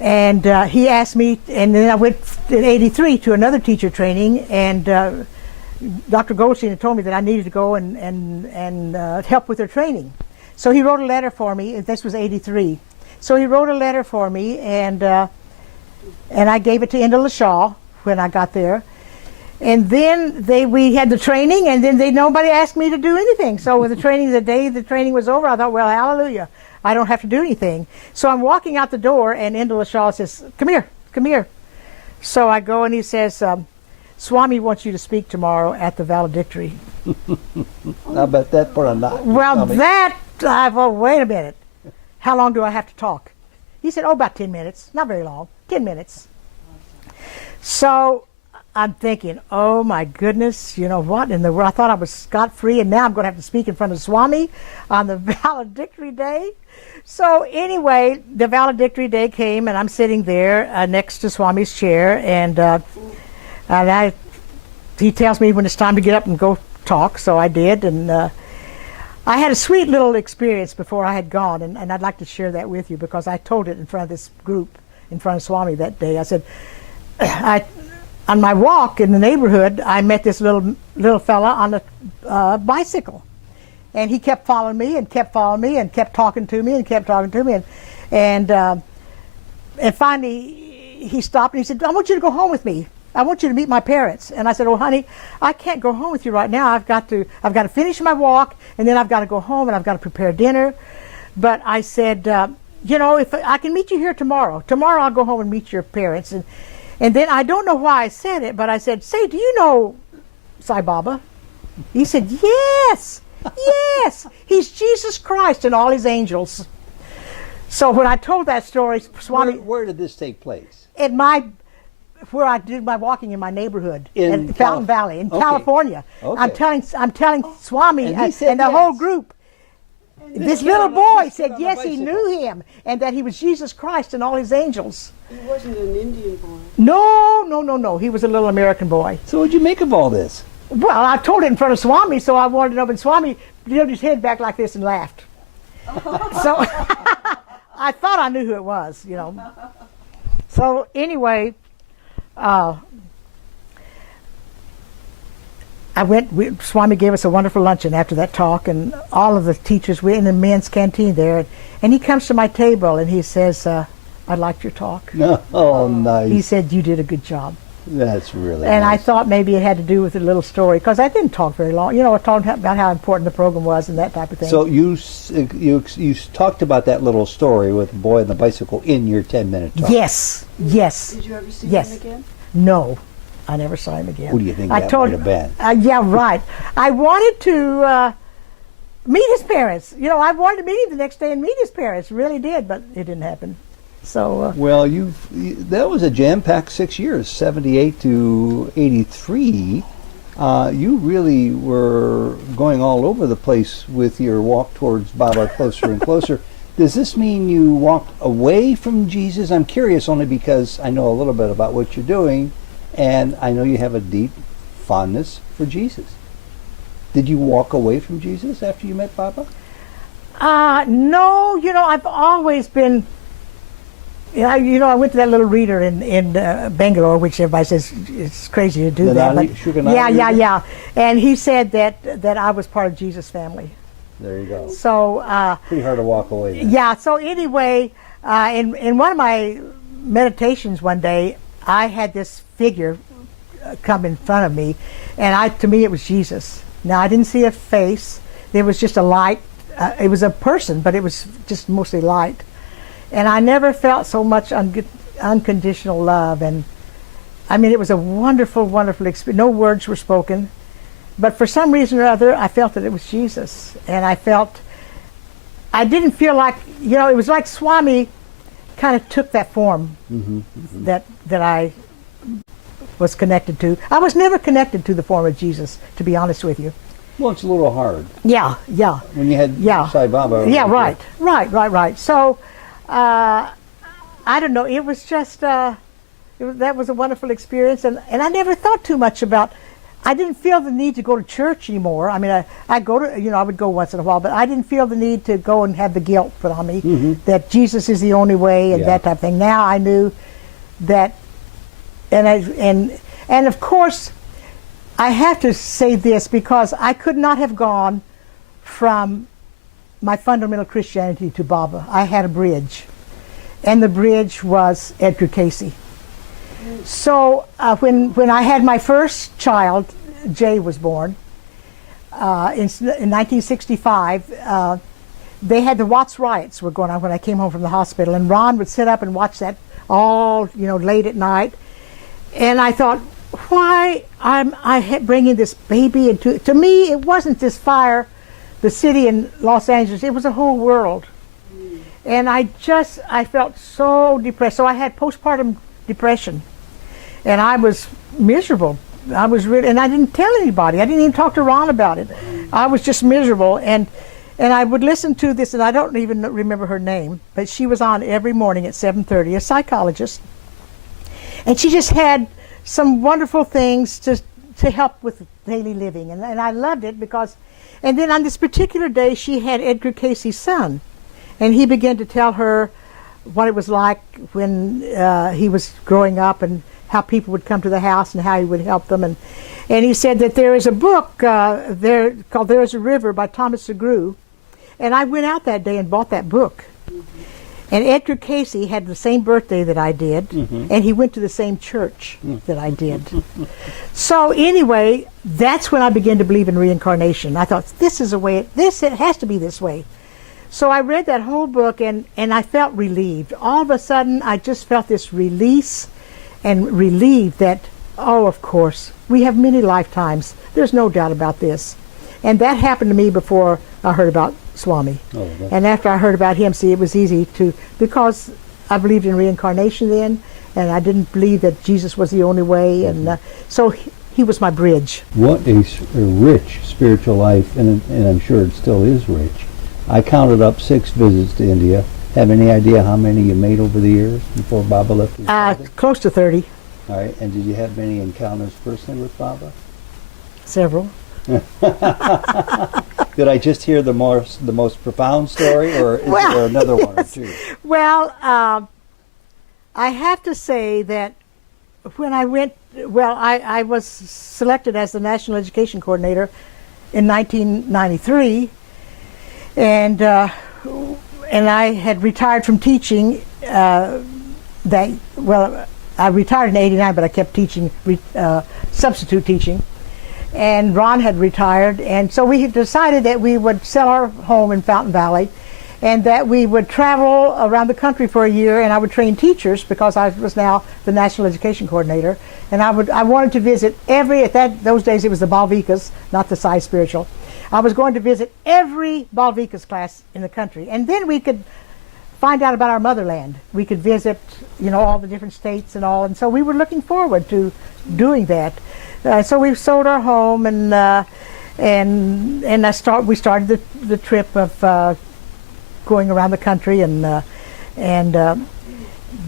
And he asked me, and then I went in '83 to another teacher training, and Dr. Goldstein had told me that I needed to go and help with their training. So he wrote a letter for me. This was '83. So he wrote a letter for me, and I gave it to Inda LaShaw when I got there. And then we had the training, and then nobody asked me to do anything. So with the day the training was over, I thought, well, hallelujah, I don't have to do anything. So I'm walking out the door, and Inda LaShaw says, come here. So I go, and he says, Swami wants you to speak tomorrow at the valedictory. How about that for a night? Well, wait a minute. How long do I have to talk? He said, about 10 minutes. Not very long. 10 minutes. So I'm thinking, oh my goodness, you know what in the world? I thought I was scot-free, and now I'm going to have to speak in front of Swami on the valedictory day. So anyway, the valedictory day came, and I'm sitting there next to Swami's chair, and he tells me when it's time to get up and go talk, so I did, and I had a sweet little experience before I had gone, and I'd like to share that with you, because I told it in front of this group, in front of Swami that day. I said, on my walk in the neighborhood, I met this little fella on a bicycle, and he kept following me and kept following me and kept talking to me and kept talking to me, and finally he stopped and he said, I want you to go home with me. I want you to meet my parents. And I said, oh honey, I can't go home with you right now. I've got to finish my walk, and then I've got to go home, and I've got to prepare dinner. But I said, you know, if I can meet you here tomorrow I'll go home and meet your parents. And then I don't know why I said it, but I said, say, do you know Sai Baba? He said, yes, he's Jesus Christ and all his angels. So when I told that story, Swami... Where did this take place? Where I did my walking in my neighborhood in Fountain Valley in California. Okay. I'm telling Swami and the yes. whole group. This little boy said yes, he knew him, and that he was Jesus Christ and all his angels. He wasn't an Indian boy. No. He was a little American boy. So what'd you make of all this? Well, I told it in front of Swami, so I wanted to know, and Swami did his head back like this and laughed. So I thought I knew who it was, you know. So anyway, Swami gave us a wonderful luncheon after that talk, and all of the teachers were in the men's canteen there, and he comes to my table and he says, I liked your talk. Oh, nice. He said, you did a good job. That's really And nice. I thought maybe it had to do with a little story, because I didn't talk very long. You know, I talked about how important the program was and that type of thing. So you talked about that little story with the boy on the bicycle in your 10-minute talk. Yes. Did you ever see him again? No, I never saw him again. Who do you think that might have been? Yeah, right. I wanted to meet his parents. You know, I wanted to meet him the next day and meet his parents. Really did, but it didn't happen. So well, that was a jam-packed 6 years, 78 to 83. You really were going all over the place with your walk towards Baba closer and closer. Does this mean you walked away from Jesus? I'm curious only because I know a little bit about what you're doing, and I know you have a deep fondness for Jesus. Did you walk away from Jesus after you met Baba? No, you know, I've always been... You know, I went to that little reader in Bangalore, which everybody says it's crazy to do that. But yeah. And he said that I was part of Jesus' family. There you go. So pretty hard to walk away then. Yeah. So anyway, in one of my meditations one day, I had this figure come in front of me, and to me it was Jesus. Now I didn't see a face. There was just a light. It was a person, but it was just mostly light. And I never felt so much unconditional love. And I mean, it was a wonderful, wonderful experience. No words were spoken. But for some reason or other, I felt that it was Jesus. And I didn't feel like, you know, it was like Swami kind of took that form that I was connected to. I was never connected to the form of Jesus, to be honest with you. Well, it's a little hard. Yeah. When you had Sai Baba. Yeah, right. So, I don't know. It was just that was a wonderful experience, and I never thought too much about. I didn't feel the need to go to church anymore. I mean, I go to, you know, I would go once in a while, but I didn't feel the need to go and have the guilt put on me that Jesus is the only way and that type of thing. Now I knew that, and of course, I have to say this because I could not have gone from my fundamental Christianity to Baba. I had a bridge, and the bridge was Edgar Casey. So when I had my first child, Jay was born, in 1965, they had the Watts riots were going on when I came home from the hospital, and Ron would sit up and watch that all, late at night. And I thought, why am I bringing this baby into, to me, it wasn't this fire, the city in Los Angeles, it was a whole world. And I felt so depressed. So I had postpartum depression, and I was miserable. I was really, and I didn't tell anybody. I didn't even talk to Ron about it. I was just miserable, and I would listen to this, and I don't even remember her name, but she was on every morning at 7:30, a psychologist, and she just had some wonderful things to help with daily living, and I loved it because, and then on this particular day, she had Edgar Casey's son, and he began to tell her what it was like when he was growing up and how people would come to the house and how he would help them. And he said that there is a book there called There is a River by Thomas Segru. And I went out that day and bought that book. And Edgar Casey had the same birthday that I did, and he went to the same church that I did. So anyway, that's when I began to believe in reincarnation. I thought, this is a way, it has to be this way. So I read that whole book, and I felt relieved. All of a sudden, I just felt this release and relieved that, oh, of course, we have many lifetimes. There's no doubt about this. And that happened to me before I heard about Swami. Oh, and after I heard about him, see, it was easy to, because I believed in reincarnation then, and I didn't believe that Jesus was the only way, and so he was my bridge. What a rich spiritual life, and I'm sure it still is rich. I counted up 6 visits to India. Have any idea how many you made over the years before Baba left his body? Close to 30. All right, and did you have many encounters personally with Baba? Several. Did I just hear the most profound story, or is there another one or two? Well, I have to say that when I went, I was selected as the National Education Coordinator in 1993, and I had retired from teaching. I retired in '89, but I kept teaching, substitute teaching. And Ron had retired, and so we had decided that we would sell our home in Fountain Valley, and that we would travel around the country for a year, and I would train teachers because I was now the National Education Coordinator, and I wanted to visit those days it was the Balvikas, not the Sai Spiritual. I was going to visit every Balvikas class in the country, and then we could find out about our motherland. We could visit, all the different states and all, and so we were looking forward to doing that. So we sold our home, and we started the trip of going around the country, and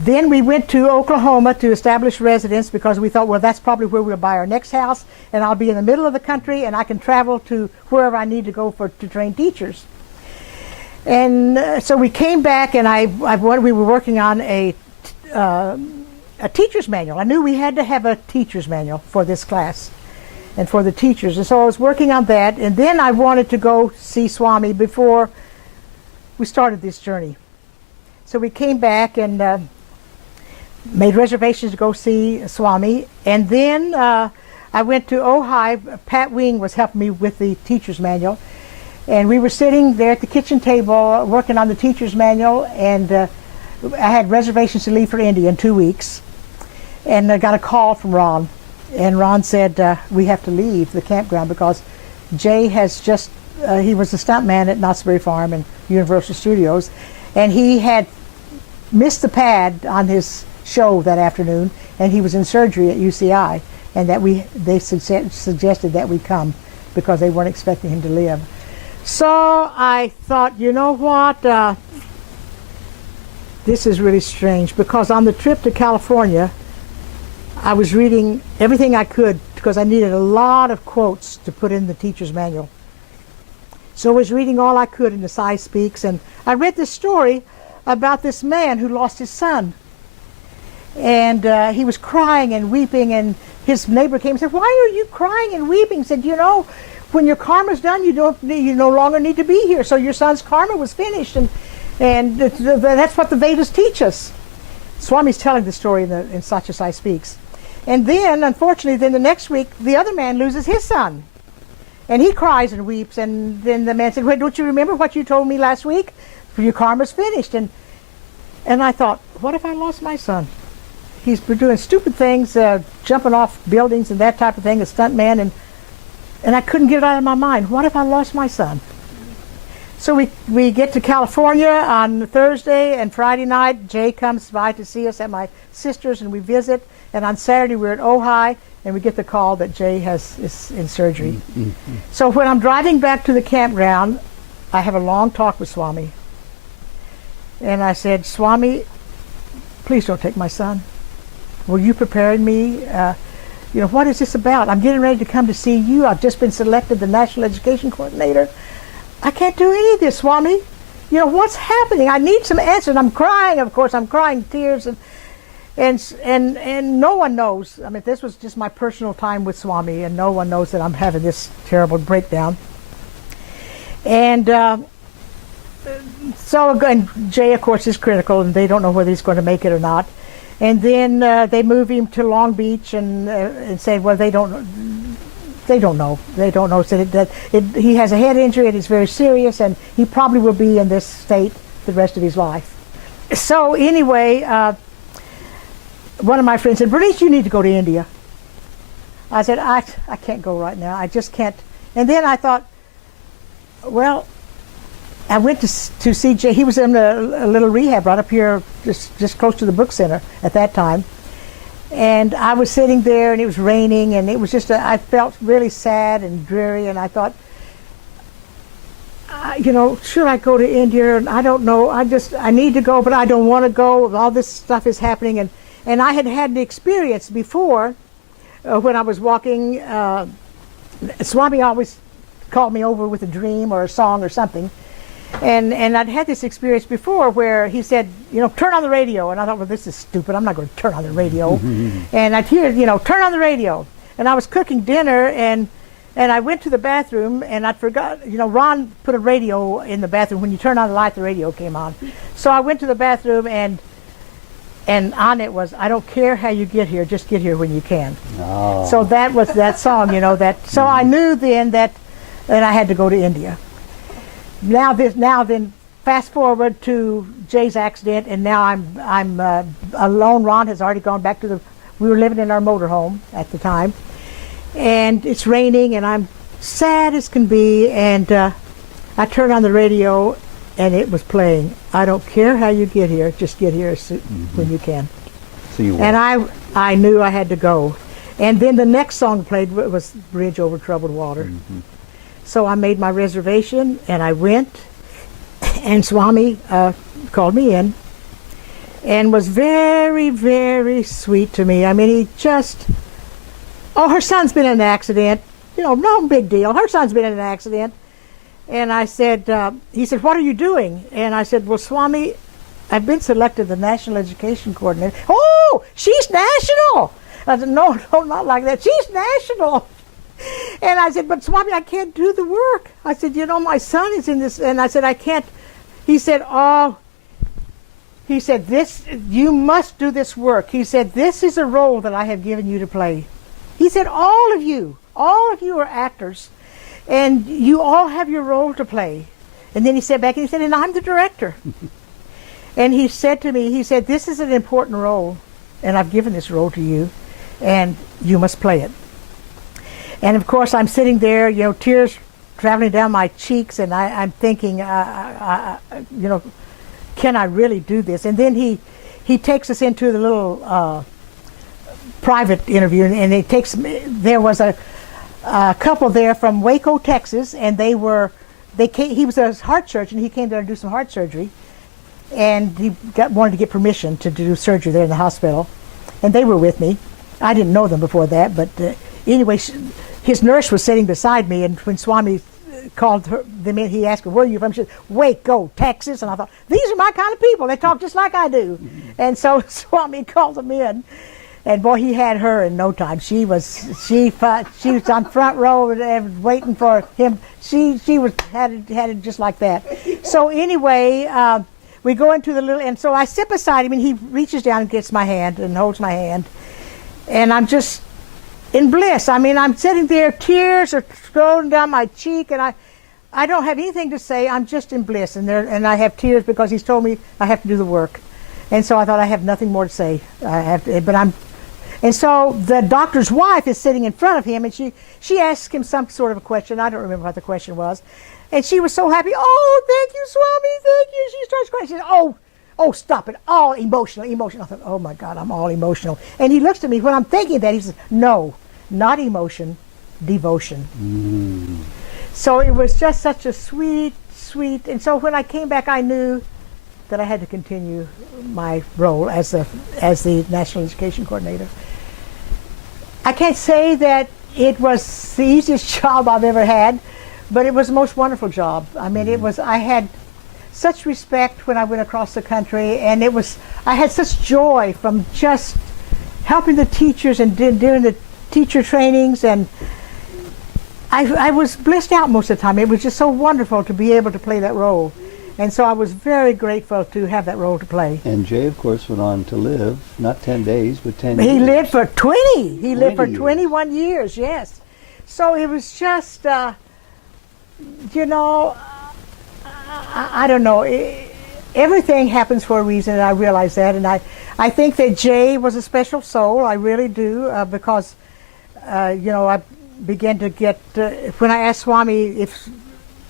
then we went to Oklahoma to establish residence because we thought, well, that's probably where we'll buy our next house, and I'll be in the middle of the country, and I can travel to wherever I need to go to train teachers. And so we came back, and we were working on a teacher's manual. I knew we had to have a teacher's manual for this class and for the teachers. And so I was working on that, and then I wanted to go see Swami before we started this journey. So we came back and made reservations to go see Swami, and then I went to Ojai. Pat Wing was helping me with the teacher's manual, and we were sitting there at the kitchen table working on the teacher's manual, and I had reservations to leave for India in 2 weeks. And I got a call from Ron, and Ron said, we have to leave the campground because Jay has just, he was a stuntman at Knott's Berry Farm and Universal Studios, and he had missed the pad on his show that afternoon, and he was in surgery at UCI, and that they suggested that we come because they weren't expecting him to live. So I thought, you know what, this is really strange, because on the trip to California, I was reading everything I could because I needed a lot of quotes to put in the teacher's manual. So I was reading all I could in the Sai Speaks, and I read this story about this man who lost his son. And he was crying and weeping, and his neighbor came and said, "Why are you crying and weeping?" He said, "You know, when your karma's done, you no longer need to be here. So your son's karma was finished, and that's what the Vedas teach us." Swami's telling the story in Satya Sai Speaks. And then, unfortunately, then the next week, the other man loses his son. And he cries and weeps, and then the man said, "Wait, don't you remember what you told me last week? Your karma's finished." And I thought, what if I lost my son? He's been doing stupid things, jumping off buildings and that type of thing, a stunt man, and I couldn't get it out of my mind. What if I lost my son? So we get to California on Thursday, and Friday night Jay comes by to see us at my sister's, and we visit. And on Saturday we're at Ojai, and we get the call that Jay is in surgery. Mm-hmm. So when I'm driving back to the campground, I have a long talk with Swami. And I said, "Swami, please don't take my son. Will you prepare me? What is this about? I'm getting ready to come to see you. I've just been selected the National Education Coordinator. I can't do any of this, Swami. What's happening? I need some answers." And I'm crying, of course. I'm crying tears, and no one knows. I mean, this was just my personal time with Swami, and no one knows that I'm having this terrible breakdown. And and Jay, of course, is critical, and they don't know whether he's going to make it or not. And then they move him to Long Beach and say, well, they don't know. They don't know. So he has a head injury, and it's very serious, and he probably will be in this state the rest of his life. So anyway, one of my friends said, "Bernice, you need to go to India." I said, I can't go right now. I just can't. And then I thought, well, I went to see Jay. He was in a little rehab right up here, just close to the book center at that time. And I was sitting there, and it was raining, and it was just, I felt really sad and dreary, and I thought, should I go to India? And I don't know. I need to go, but I don't want to go. All this stuff is happening. And I had the experience before when I was walking. Swami always called me over with a dream or a song or something. And I'd had this experience before where he said, turn on the radio. And I thought, well, this is stupid. I'm not going to turn on the radio. And I'd hear, turn on the radio. And I was cooking dinner, and I went to the bathroom, and I forgot, Ron put a radio in the bathroom. When you turn on the light, the radio came on. So I went to the bathroom, and on it was, "I don't care how you get here, just get here when you can." Oh. So that was that song, So I knew then that I had to go to India. Then fast forward to Jay's accident, and now I'm alone. Ron has already gone back we were living in our motorhome at the time, and it's raining, and I'm sad as can be, and I turned on the radio, and it was playing, "I don't care how you get here, just get here when you can." So you and I knew I had to go. And then the next song played was "Bridge Over Troubled Water." Mm-hmm. So I made my reservation, and I went, and Swami called me in and was very, very sweet to me. I mean, he just, her son's been in an accident. No big deal. Her son's been in an accident. And I said, he said, "What are you doing?" And I said, "Well, Swami, I've been selected the National Education Coordinator." "Oh, she's national." I said, no, not like that. "She's national." And I said, "But Swami, I can't do the work." I said, "My son is in this." And I said, "I can't." He said, "You must do this work." He said, "This is a role that I have given you to play." He said, all of you are actors, and you all have your role to play." And then he sat back and he said, "And I'm the director." And he said to me, "This is an important role, and I've given this role to you, and you must play it." And of course, I'm sitting there, tears traveling down my cheeks, and I'm thinking, can I really do this? And then he takes us into the little private interview, and there was a couple there from Waco, Texas, and he was a heart surgeon. He came there to do some heart surgery, and he wanted to get permission to do surgery there in the hospital, and they were with me. I didn't know them before that, but anyway, his nurse was sitting beside me, and when Swami called her, the minute he asked her, where are you from? She said, Waco, Texas. And I thought, these are my kind of people. They talk just like I do. And so Swami called them in. And boy, he had her in no time. She was on front row and waiting for him. She had it just like that. So anyway, we go into the little, and so I sit beside him, and he reaches down and gets my hand and holds my hand, and I'm just in bliss. I mean, I'm sitting there, tears are rolling down my cheek, and I don't have anything to say. I'm just in bliss, and I have tears because he's told me I have to do the work, and so I thought I have nothing more to say. And so the doctor's wife is sitting in front of him, and she asked him some sort of a question. I don't remember what the question was. And she was so happy. Oh, thank you, Swami, thank you. She starts crying. She said, oh, stop it. All emotional. I thought, oh, my God, I'm all emotional. And he looks at me when I'm thinking that. He says, no, not emotion, devotion. So it was just such a sweet. And so when I came back, I knew that I had to continue my role as the National Education Coordinator. I can't say that it was the easiest job I've ever had, but it was the most wonderful job. I mean, I had such respect when I went across the country, and I had such joy from just helping the teachers and doing the teacher trainings, and I was blissed out most of the time. It was just so wonderful to be able to play that role. And so I was very grateful to have that role to play. And Jay, of course, went on to live, not 10 days, but 10 years. He lived for 20. He lived for 21 years, yes. So it was just, you know, I don't know. Everything happens for a reason, and I realize that. And I think that Jay was a special soul. I really do, because, you know, I began to get, when I asked Swami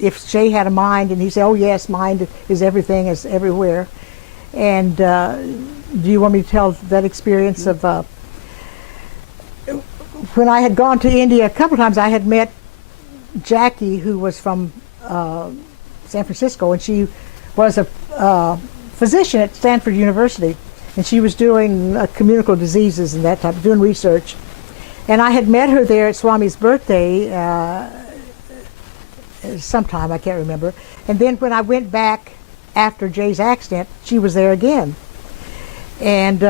if Jay had a mind, and he said, oh yes, mind is everything, is everywhere. And do you want me to tell that experience of when I had gone to India a couple times? I had met Jackie, who was from San Francisco, and she was a physician at Stanford University, and she was doing communicable diseases and that type, doing research. And I had met her there at Swami's birthday sometime, I can't remember. And then when I went back after Jay's accident, she was there again. And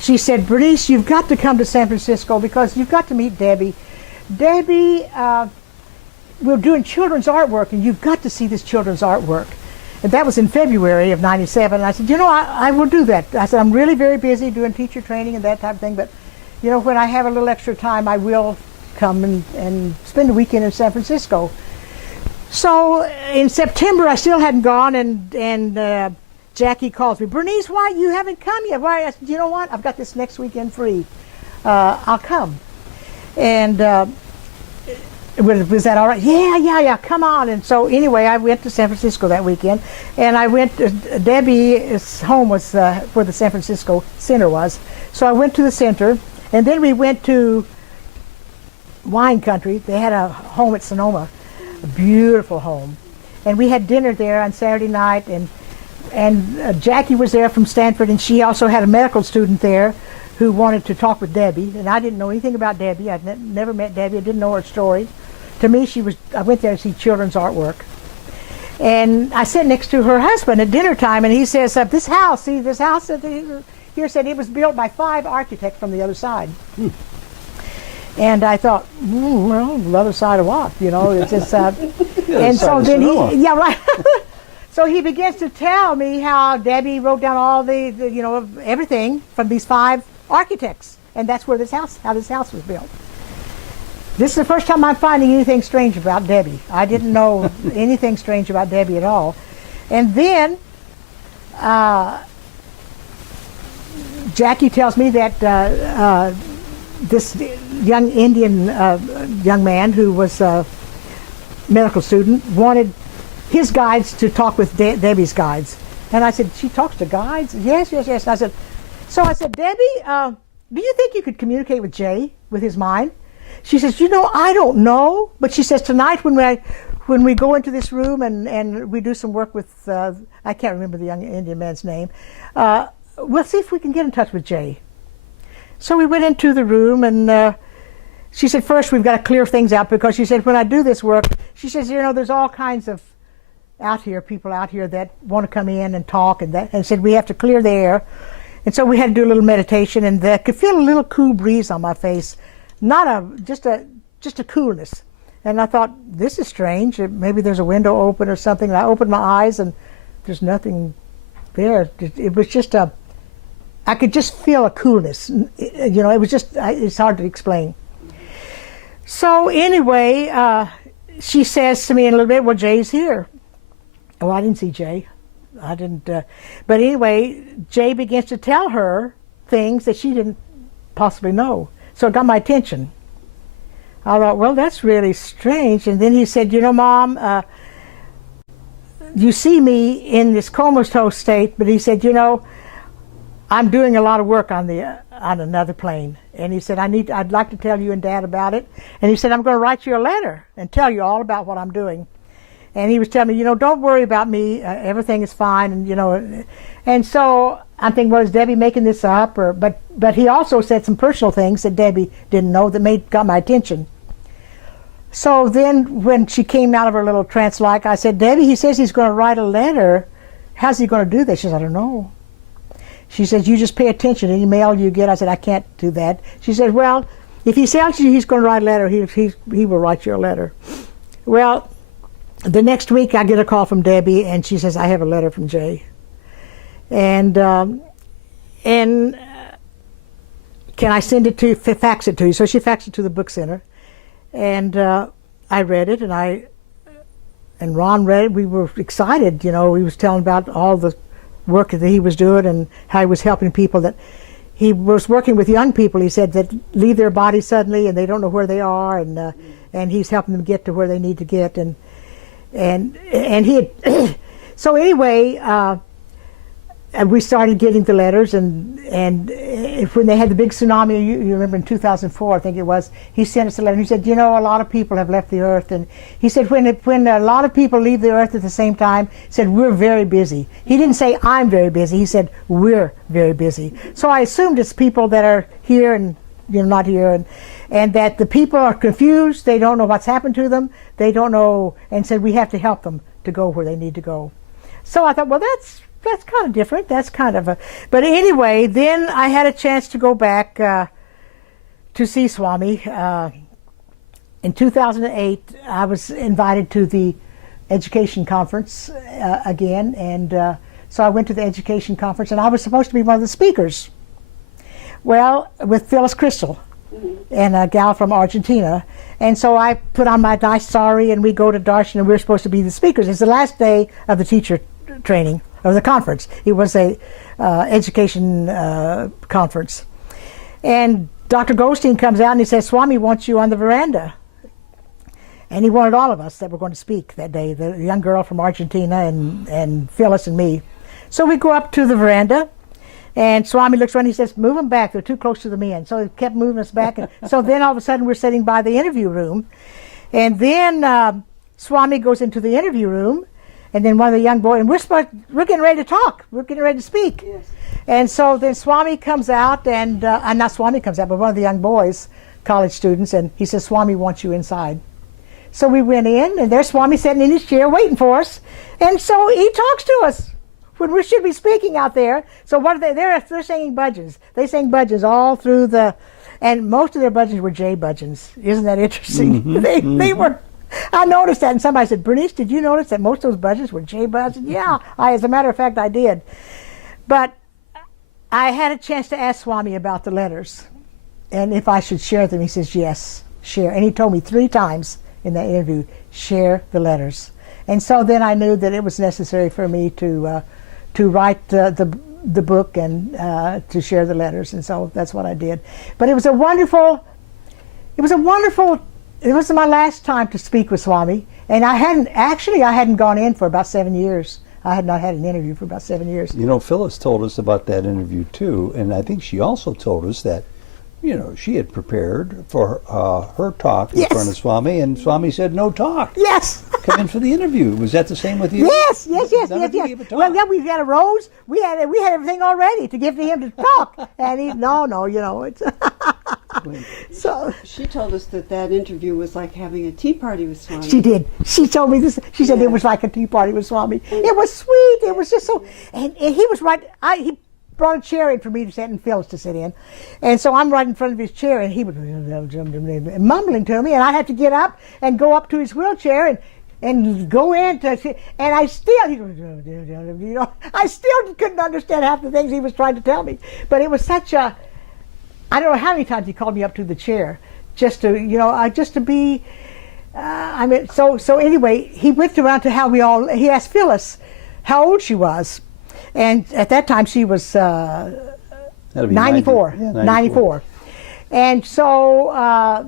she said, Bernice, you've got to come to San Francisco because you've got to meet Debbie. Debbie, we're doing children's artwork, and you've got to see this children's artwork. And that was in February of '97. And I said, you know, I will do that. I said, I'm really very busy doing teacher training and that type of thing, but you know, when I have a little extra time, I will come and spend a weekend in San Francisco. So in September, I still hadn't gone, and Jackie calls me, Bernice, why you haven't come yet? Why? I said, you know what? I've got this next weekend free. I'll come. And was that all right? Yeah, come on. And so anyway, I went to San Francisco that weekend, and I went, Debbie's home was where the San Francisco Center was. So I went to the center, and then we went to wine country. They had a home at Sonoma, a beautiful home. And we had dinner there on Saturday night, and Jackie was there from Stanford, and she also had a medical student there who wanted to talk with Debbie, and I didn't know anything about Debbie. I'd never met Debbie. I didn't know her story. To me, I went there to see children's artwork. And I sat next to her husband at dinner time, and he says, this house here said it was built by 5 architects from the other side. And I thought, well, the other side of what? You know, it's just, and so then yeah, right. So he begins to tell me how Debbie wrote down all the you know, everything from these 5 architects, and that's where how this house was built. This is the first time I'm finding anything strange about Debbie. I didn't know anything strange about Debbie at all. And then Jackie tells me that this young Indian young man who was a medical student wanted his guides to talk with Debbie's guides. And I said, she talks to guides? Yes. And I said, Debbie, do you think you could communicate with Jay, with his mind? She says, you know, I don't know. But she says, tonight when we go into this room and we do some work with, I can't remember the young Indian man's name, we'll see if we can get in touch with Jay. So we went into the room, and she said, first we've got to clear things out, because she said, when I do this work, She says, there's all kinds of people out here that want to come in and talk, and said we have to clear the air. And so we had to do a little meditation, and I could feel a little cool breeze on my face, just a coolness. And I thought, this is strange. Maybe there's a window open or something. And I opened my eyes, and there's nothing there. It was just I could just feel a coolness. It was just, it's hard to explain. So anyway, she says to me in a little bit, well, Jay's here. Well, I didn't see Jay. I didn't. But anyway, Jay begins to tell her things that she didn't possibly know. So it got my attention. I thought, well, that's really strange. And then he said, Mom, you see me in this comatose state, but he said, I'm doing a lot of work on another plane. And he said, I'd like to tell you and Dad about it. And he said, I'm going to write you a letter and tell you all about what I'm doing. And he was telling me, don't worry about me. Everything is fine. And and so I'm thinking, well, is Debbie making this up? But he also said some personal things that Debbie didn't know that got my attention. So then when she came out of her little trance-like, I said, Debbie, he says he's going to write a letter. How's he going to do that? She says, I don't know. She says, you just pay attention. Any mail you get. I said, I can't do that. She said, well, if he tells you he's going to write a letter, he will write you a letter. Well, the next week I get a call from Debbie, and she says, I have a letter from Jay. And can I send it to fax it to you? So she faxed it to the book center. And I read it, and Ron read it. We were excited, He was telling about all the work that he was doing and how he was helping people. That he was working with young people, he said, that leave their bodies suddenly and they don't know where they are, and he's helping them get to where they need to get. And he had so anyway. And we started getting the letters, and when they had the big tsunami, you remember in 2004, I think it was, he sent us a letter. He said, a lot of people have left the earth, and he said when a lot of people leave the earth at the same time, he said we're very busy. He didn't say I'm very busy. He said we're very busy. So I assumed it's people that are here and not here, and that the people are confused. They don't know what's happened to them. They don't know, and said we have to help them to go where they need to go. So I thought, well, that's kind of different. That's kind of but anyway, then I had a chance to go back to see Swami. In 2008, I was invited to the education conference again, and so I went to the education conference, and I was supposed to be one of the speakers. Well, with Phyllis Crystal and a gal from Argentina. And so I put on my nice sari, and we go to Darshan, and we're supposed to be the speakers. It's the last day of the teacher training, of the conference. It was a education conference. And Dr. Goldstein comes out and he says, Swami wants you on the veranda. And he wanted all of us that were going to speak that day, the young girl from Argentina and Phyllis and me. So we go up to the veranda, and Swami looks around and he says, move them back, they're too close to the men. So he kept moving us back. And so then all of a sudden we're sitting by the interview room. And then Swami goes into the interview room, and then one of the young boys, and we're getting ready to talk. We're getting ready to speak. Yes. And so then Swami comes out, and not Swami comes out, but one of the young boys, college students, and he says, Swami wants you inside. So we went in, and there's Swami sitting in his chair waiting for us. And so he talks to us when we should be speaking out there. So what are they? They're singing bhajans. They sang bhajans all through and most of their bhajans were Jay bhajans. Isn't that interesting? Mm-hmm. They were. I noticed that, and somebody said, Bernice, did you notice that most of those bhajans were Jay bhajans? Yeah, as a matter of fact, I did. But I had a chance to ask Swami about the letters, and if I should share them. He says, yes, share. And he told me 3 times in that interview, share the letters. And so then I knew that it was necessary for me to write the book and to share the letters, and so that's what I did. But it was my last time to speak with Swami, and I hadn't gone in for about 7 years. I had not had an interview for about 7 years. Phyllis told us about that interview too, and I think she also told us that, she had prepared for her talk in front of Swami, and Swami said, no talk. Yes. Come in for the interview. Was that the same with you? Yes. Well, yeah, we had a rose. We had everything all ready to give to him to talk, and he, no, it's. So She told us that interview was like having a tea party with Swami. she did. She told me this. She said it was like a tea party with Swami. It was sweet. It was just so. And he was right. He brought a chair in for me to sit and Phyllis to sit in, and so I'm right in front of his chair, and he was mumbling to me, and I had to get up and go up to his wheelchair and go in to, and I still, I still couldn't understand half the things he was trying to tell me. But it was such a, I don't know how many times he called me up to the chair just to, just to be, so anyway, he went around to he asked Phyllis how old she was. And at that time she was 94, 94. And so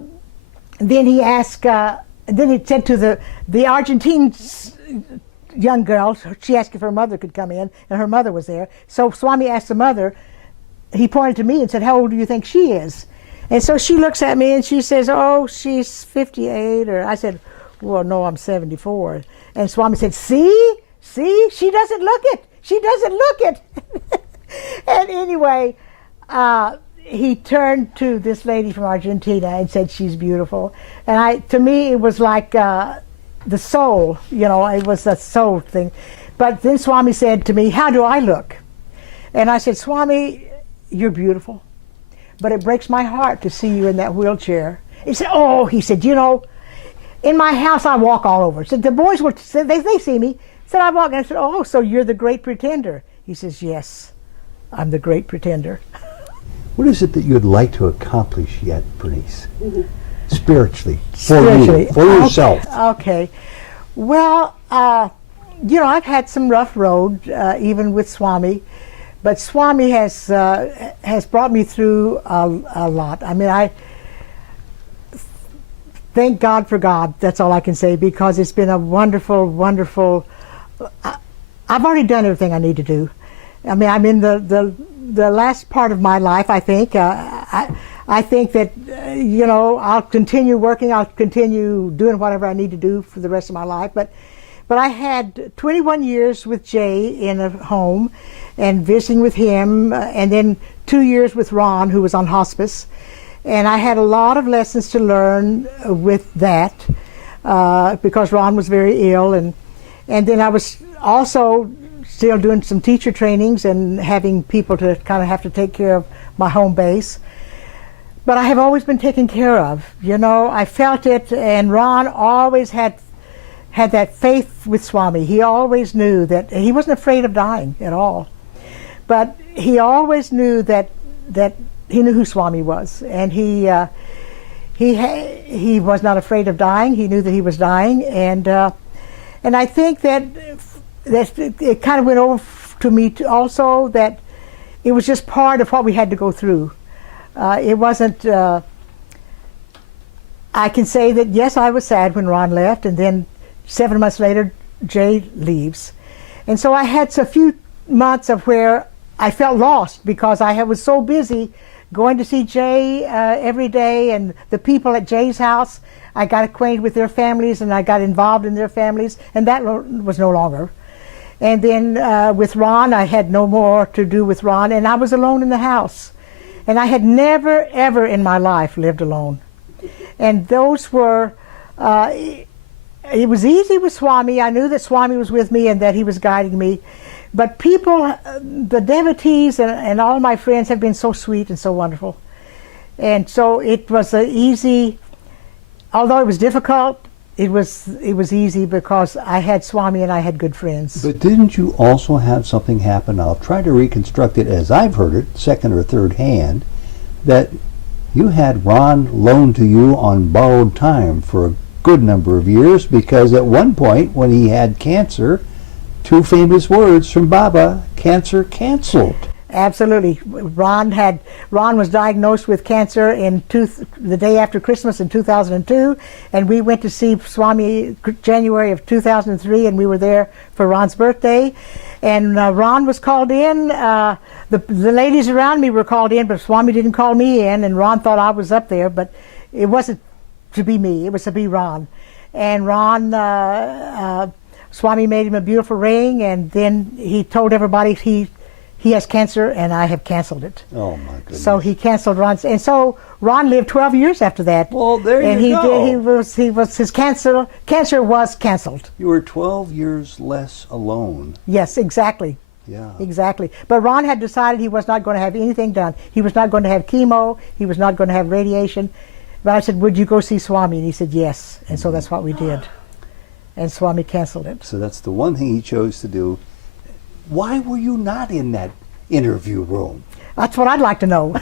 then he asked, then he said to the Argentine young girl, she asked if her mother could come in, and her mother was there. So Swami asked the mother, he pointed to me and said, how old do you think she is? And so she looks at me and she says, oh, she's 58. Or I said, well, no, I'm 74. And Swami said, see, she doesn't look it. She doesn't look it. And anyway, he turned to this lady from Argentina and said, she's beautiful. And to me, it was like the soul, it was a soul thing. But then Swami said to me, how do I look? And I said, Swami, you're beautiful. But it breaks my heart to see you in that wheelchair. He said, he said, in my house, I walk all over. So the boys they see me. Said I walk, and I said, oh, so you're the great pretender. He says, yes, I'm the great pretender. What is it that you'd like to accomplish yet, Bernice? Spiritually, for yourself. Okay. Well, I've had some rough road, even with Swami, but Swami has brought me through a lot. I mean, I thank God for God. That's all I can say, because it's been a wonderful, wonderful. I've already done everything I need to do. I mean, I'm in the last part of my life, I think. I think that, I'll continue working. I'll continue doing whatever I need to do for the rest of my life. But I had 21 years with Jay in a home and visiting with him, and then 2 years with Ron, who was on hospice. And I had a lot of lessons to learn with that, because Ron was very ill. And then I was also still doing some teacher trainings and having people to kind of have to take care of my home base. But I have always been taken care of. I felt it, and Ron always had that faith with Swami. He always knew that he wasn't afraid of dying at all. But he always knew that he knew who Swami was, and he was not afraid of dying. He knew that he was dying, and I think that it kind of went over to me also, that it was just part of what we had to go through. It wasn't. I can say that yes, I was sad when Ron left, and then 7 months later, Jay leaves, and so I had a few months of where I felt lost, because I was so busy going to see Jay every day, and the people at Jay's house. I got acquainted with their families, and I got involved in their families, and that was no longer. And then with Ron, I had no more to do with Ron, and I was alone in the house. And I had never, ever in my life lived alone. And those were, it was easy with Swami. I knew that Swami was with me and that he was guiding me. But people, the devotees and all my friends have been so sweet and so wonderful. And so it was easy. Although it was difficult, it was easy because I had Swami and I had good friends. But didn't you also have something happen? I'll try to reconstruct it as I've heard it, second or third hand, that you had Ron loaned to you on borrowed time for a good number of years, because at one point when he had cancer, 2 famous words from Baba, cancer canceled. Absolutely. Ron was diagnosed with cancer the day after Christmas in 2002, and we went to see Swami January of 2003, and we were there for Ron's birthday. And Ron was called in. The ladies around me were called in, but Swami didn't call me in, and Ron thought I was up there, but it wasn't to be me, it was to be Ron. And Ron, Swami made him a beautiful ring, and then he told everybody he he has cancer, and I have canceled it. Oh my goodness. So he canceled Ron's, and so Ron lived 12 years after that. Well, there and you go. His cancer was canceled. You were 12 years less alone. Yes, exactly. Yeah. Exactly. But Ron had decided he was not going to have anything done. He was not going to have chemo. He was not going to have radiation. But I said, would you go see Swami? And he said, yes. And so that's what we did. And Swami canceled it. So that's the one thing he chose to do. Why were you not in that interview room? That's what I'd like to know.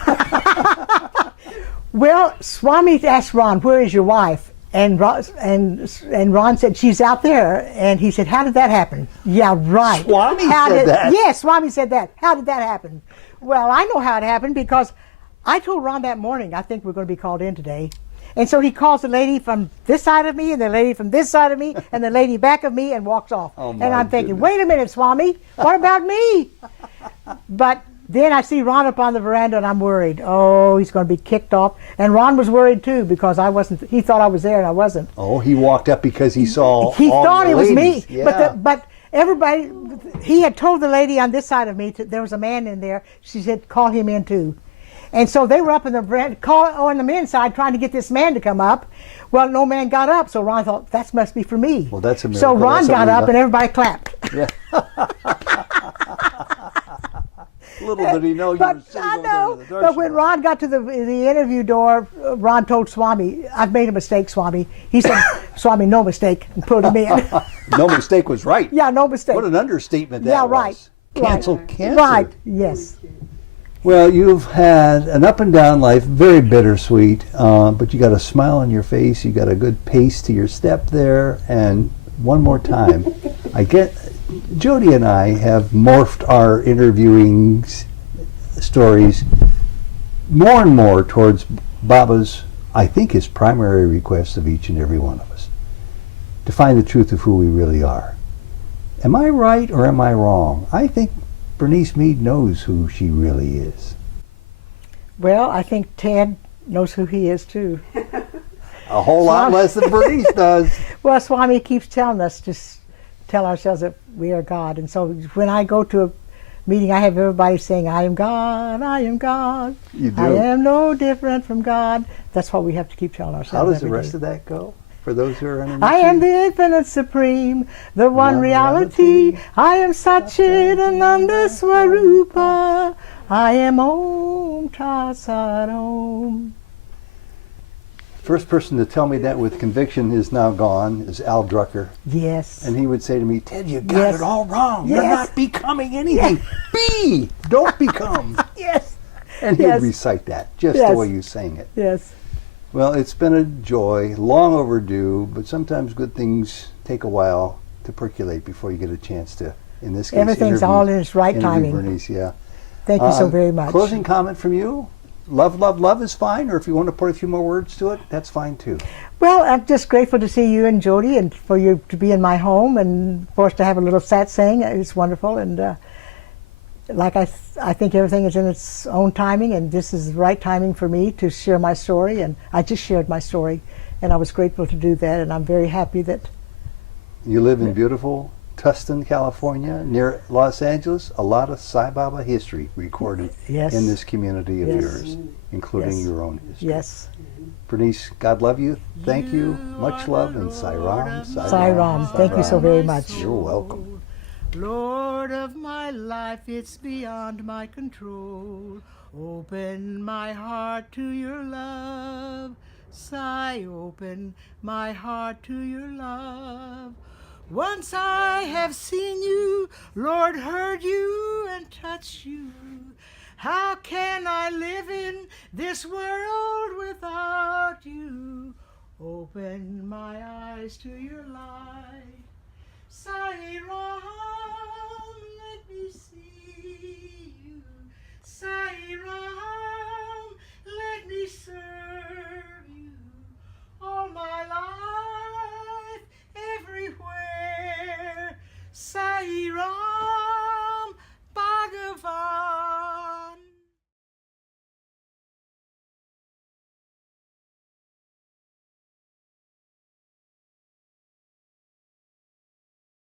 Well, Swami asked Ron, where is your wife? And Ron said, she's out there. And he said, how did that happen? Yeah, right. Swami said that? Yes, Swami said that. How did that happen? Well, I know how it happened because I told Ron that morning, I think we're going to be called in today. And so he calls the lady from this side of me and the lady from this side of me and the lady back of me and walks off. Oh, and I'm thinking, goodness. wait a minute, Swami, what about me? But then I see Ron up on the veranda and I'm worried. Oh, he's going to be kicked off. And Ron was worried too because I wasn't, he thought I was there and I wasn't. Oh, he walked up because he saw He all thought the it was me. ladies. Yeah. But everybody, he had told the lady on this side of me, there was a man in there, she said, call him in too. And so they were up in the veranda, on the men's side trying to get this man to come up. Well, no man got up, so Ron thought, that must be for me. Well, that's a miracle. So Ron That's got something up and everybody clapped. Yeah. Little did he know you were sitting I over know, there in the but when Ron got to the interview door, Ron told Swami, I've made a mistake, Swami. He said, Swami, no mistake, and pulled him in. No mistake was right. Yeah, no mistake. What an understatement that Yeah, was. right. Canceled cancer. Right, yes. Well, you've had an up and down life, very bittersweet, but you got a smile on your face, you got a good pace to your step there, and one more time, Jody and I have morphed our interviewing stories more and more towards Baba's, I think his primary request of each and every one of us, to find the truth of who we really are. Am I right or am I wrong? I think Berniece Mead knows who she really is. Well, I think Ted knows who he is too. A whole lot less than Bernice does. Well, Swami keeps telling us to tell ourselves that we are God. And so when I go to a meeting, I have everybody saying, I am God, I am God. You do. I am no different from God. That's what we have to keep telling ourselves. How does the every rest day. of that go? For those who are underneath I am you? the infinite supreme, the one reality. I am Satchidananda Swarupa. I am Om Tat Om. First person to tell me that with conviction is now gone is Al Drucker. Yes. And he would say to me, Ted, you got Yes. it all wrong. You're Yes. not becoming anything. Be, don't become. Yes. And he'd Yes. recite that just Yes. the way you sang it. Yes. Well, it's been a joy, long overdue, but sometimes good things take a while to percolate before you get a chance to, in this case, Everything's all in its right interview timing. Bernice, yeah. Thank you so very much. Closing comment from you? Love, love, love is fine, or if you want to put a few more words to it, that's fine too. Well, I'm just grateful to see you and Jody and for you to be in my home and for us to have a little satsang. It's wonderful. And like I think everything is in its own timing, and this is the right timing for me to share my story. And I just shared my story, and I was grateful to do that. And I'm very happy that You live in beautiful Tustin, California, near Los Angeles. A lot of Sai Baba history recorded Yes. in this community of Yes. yours, including Yes. your own history. yes, Bernice, God love you. Thank you. Much love, and Sai Ram. Sai Ram. Thank you so very much. You're welcome. Lord of my life, it's beyond my control. Open my heart to your love. Sigh, open my heart to your love. Once I have seen you, Lord, heard you and touched you. How can I live in this world without you? Open my eyes to your light. Sai Ram, let me see you. Sai Ram.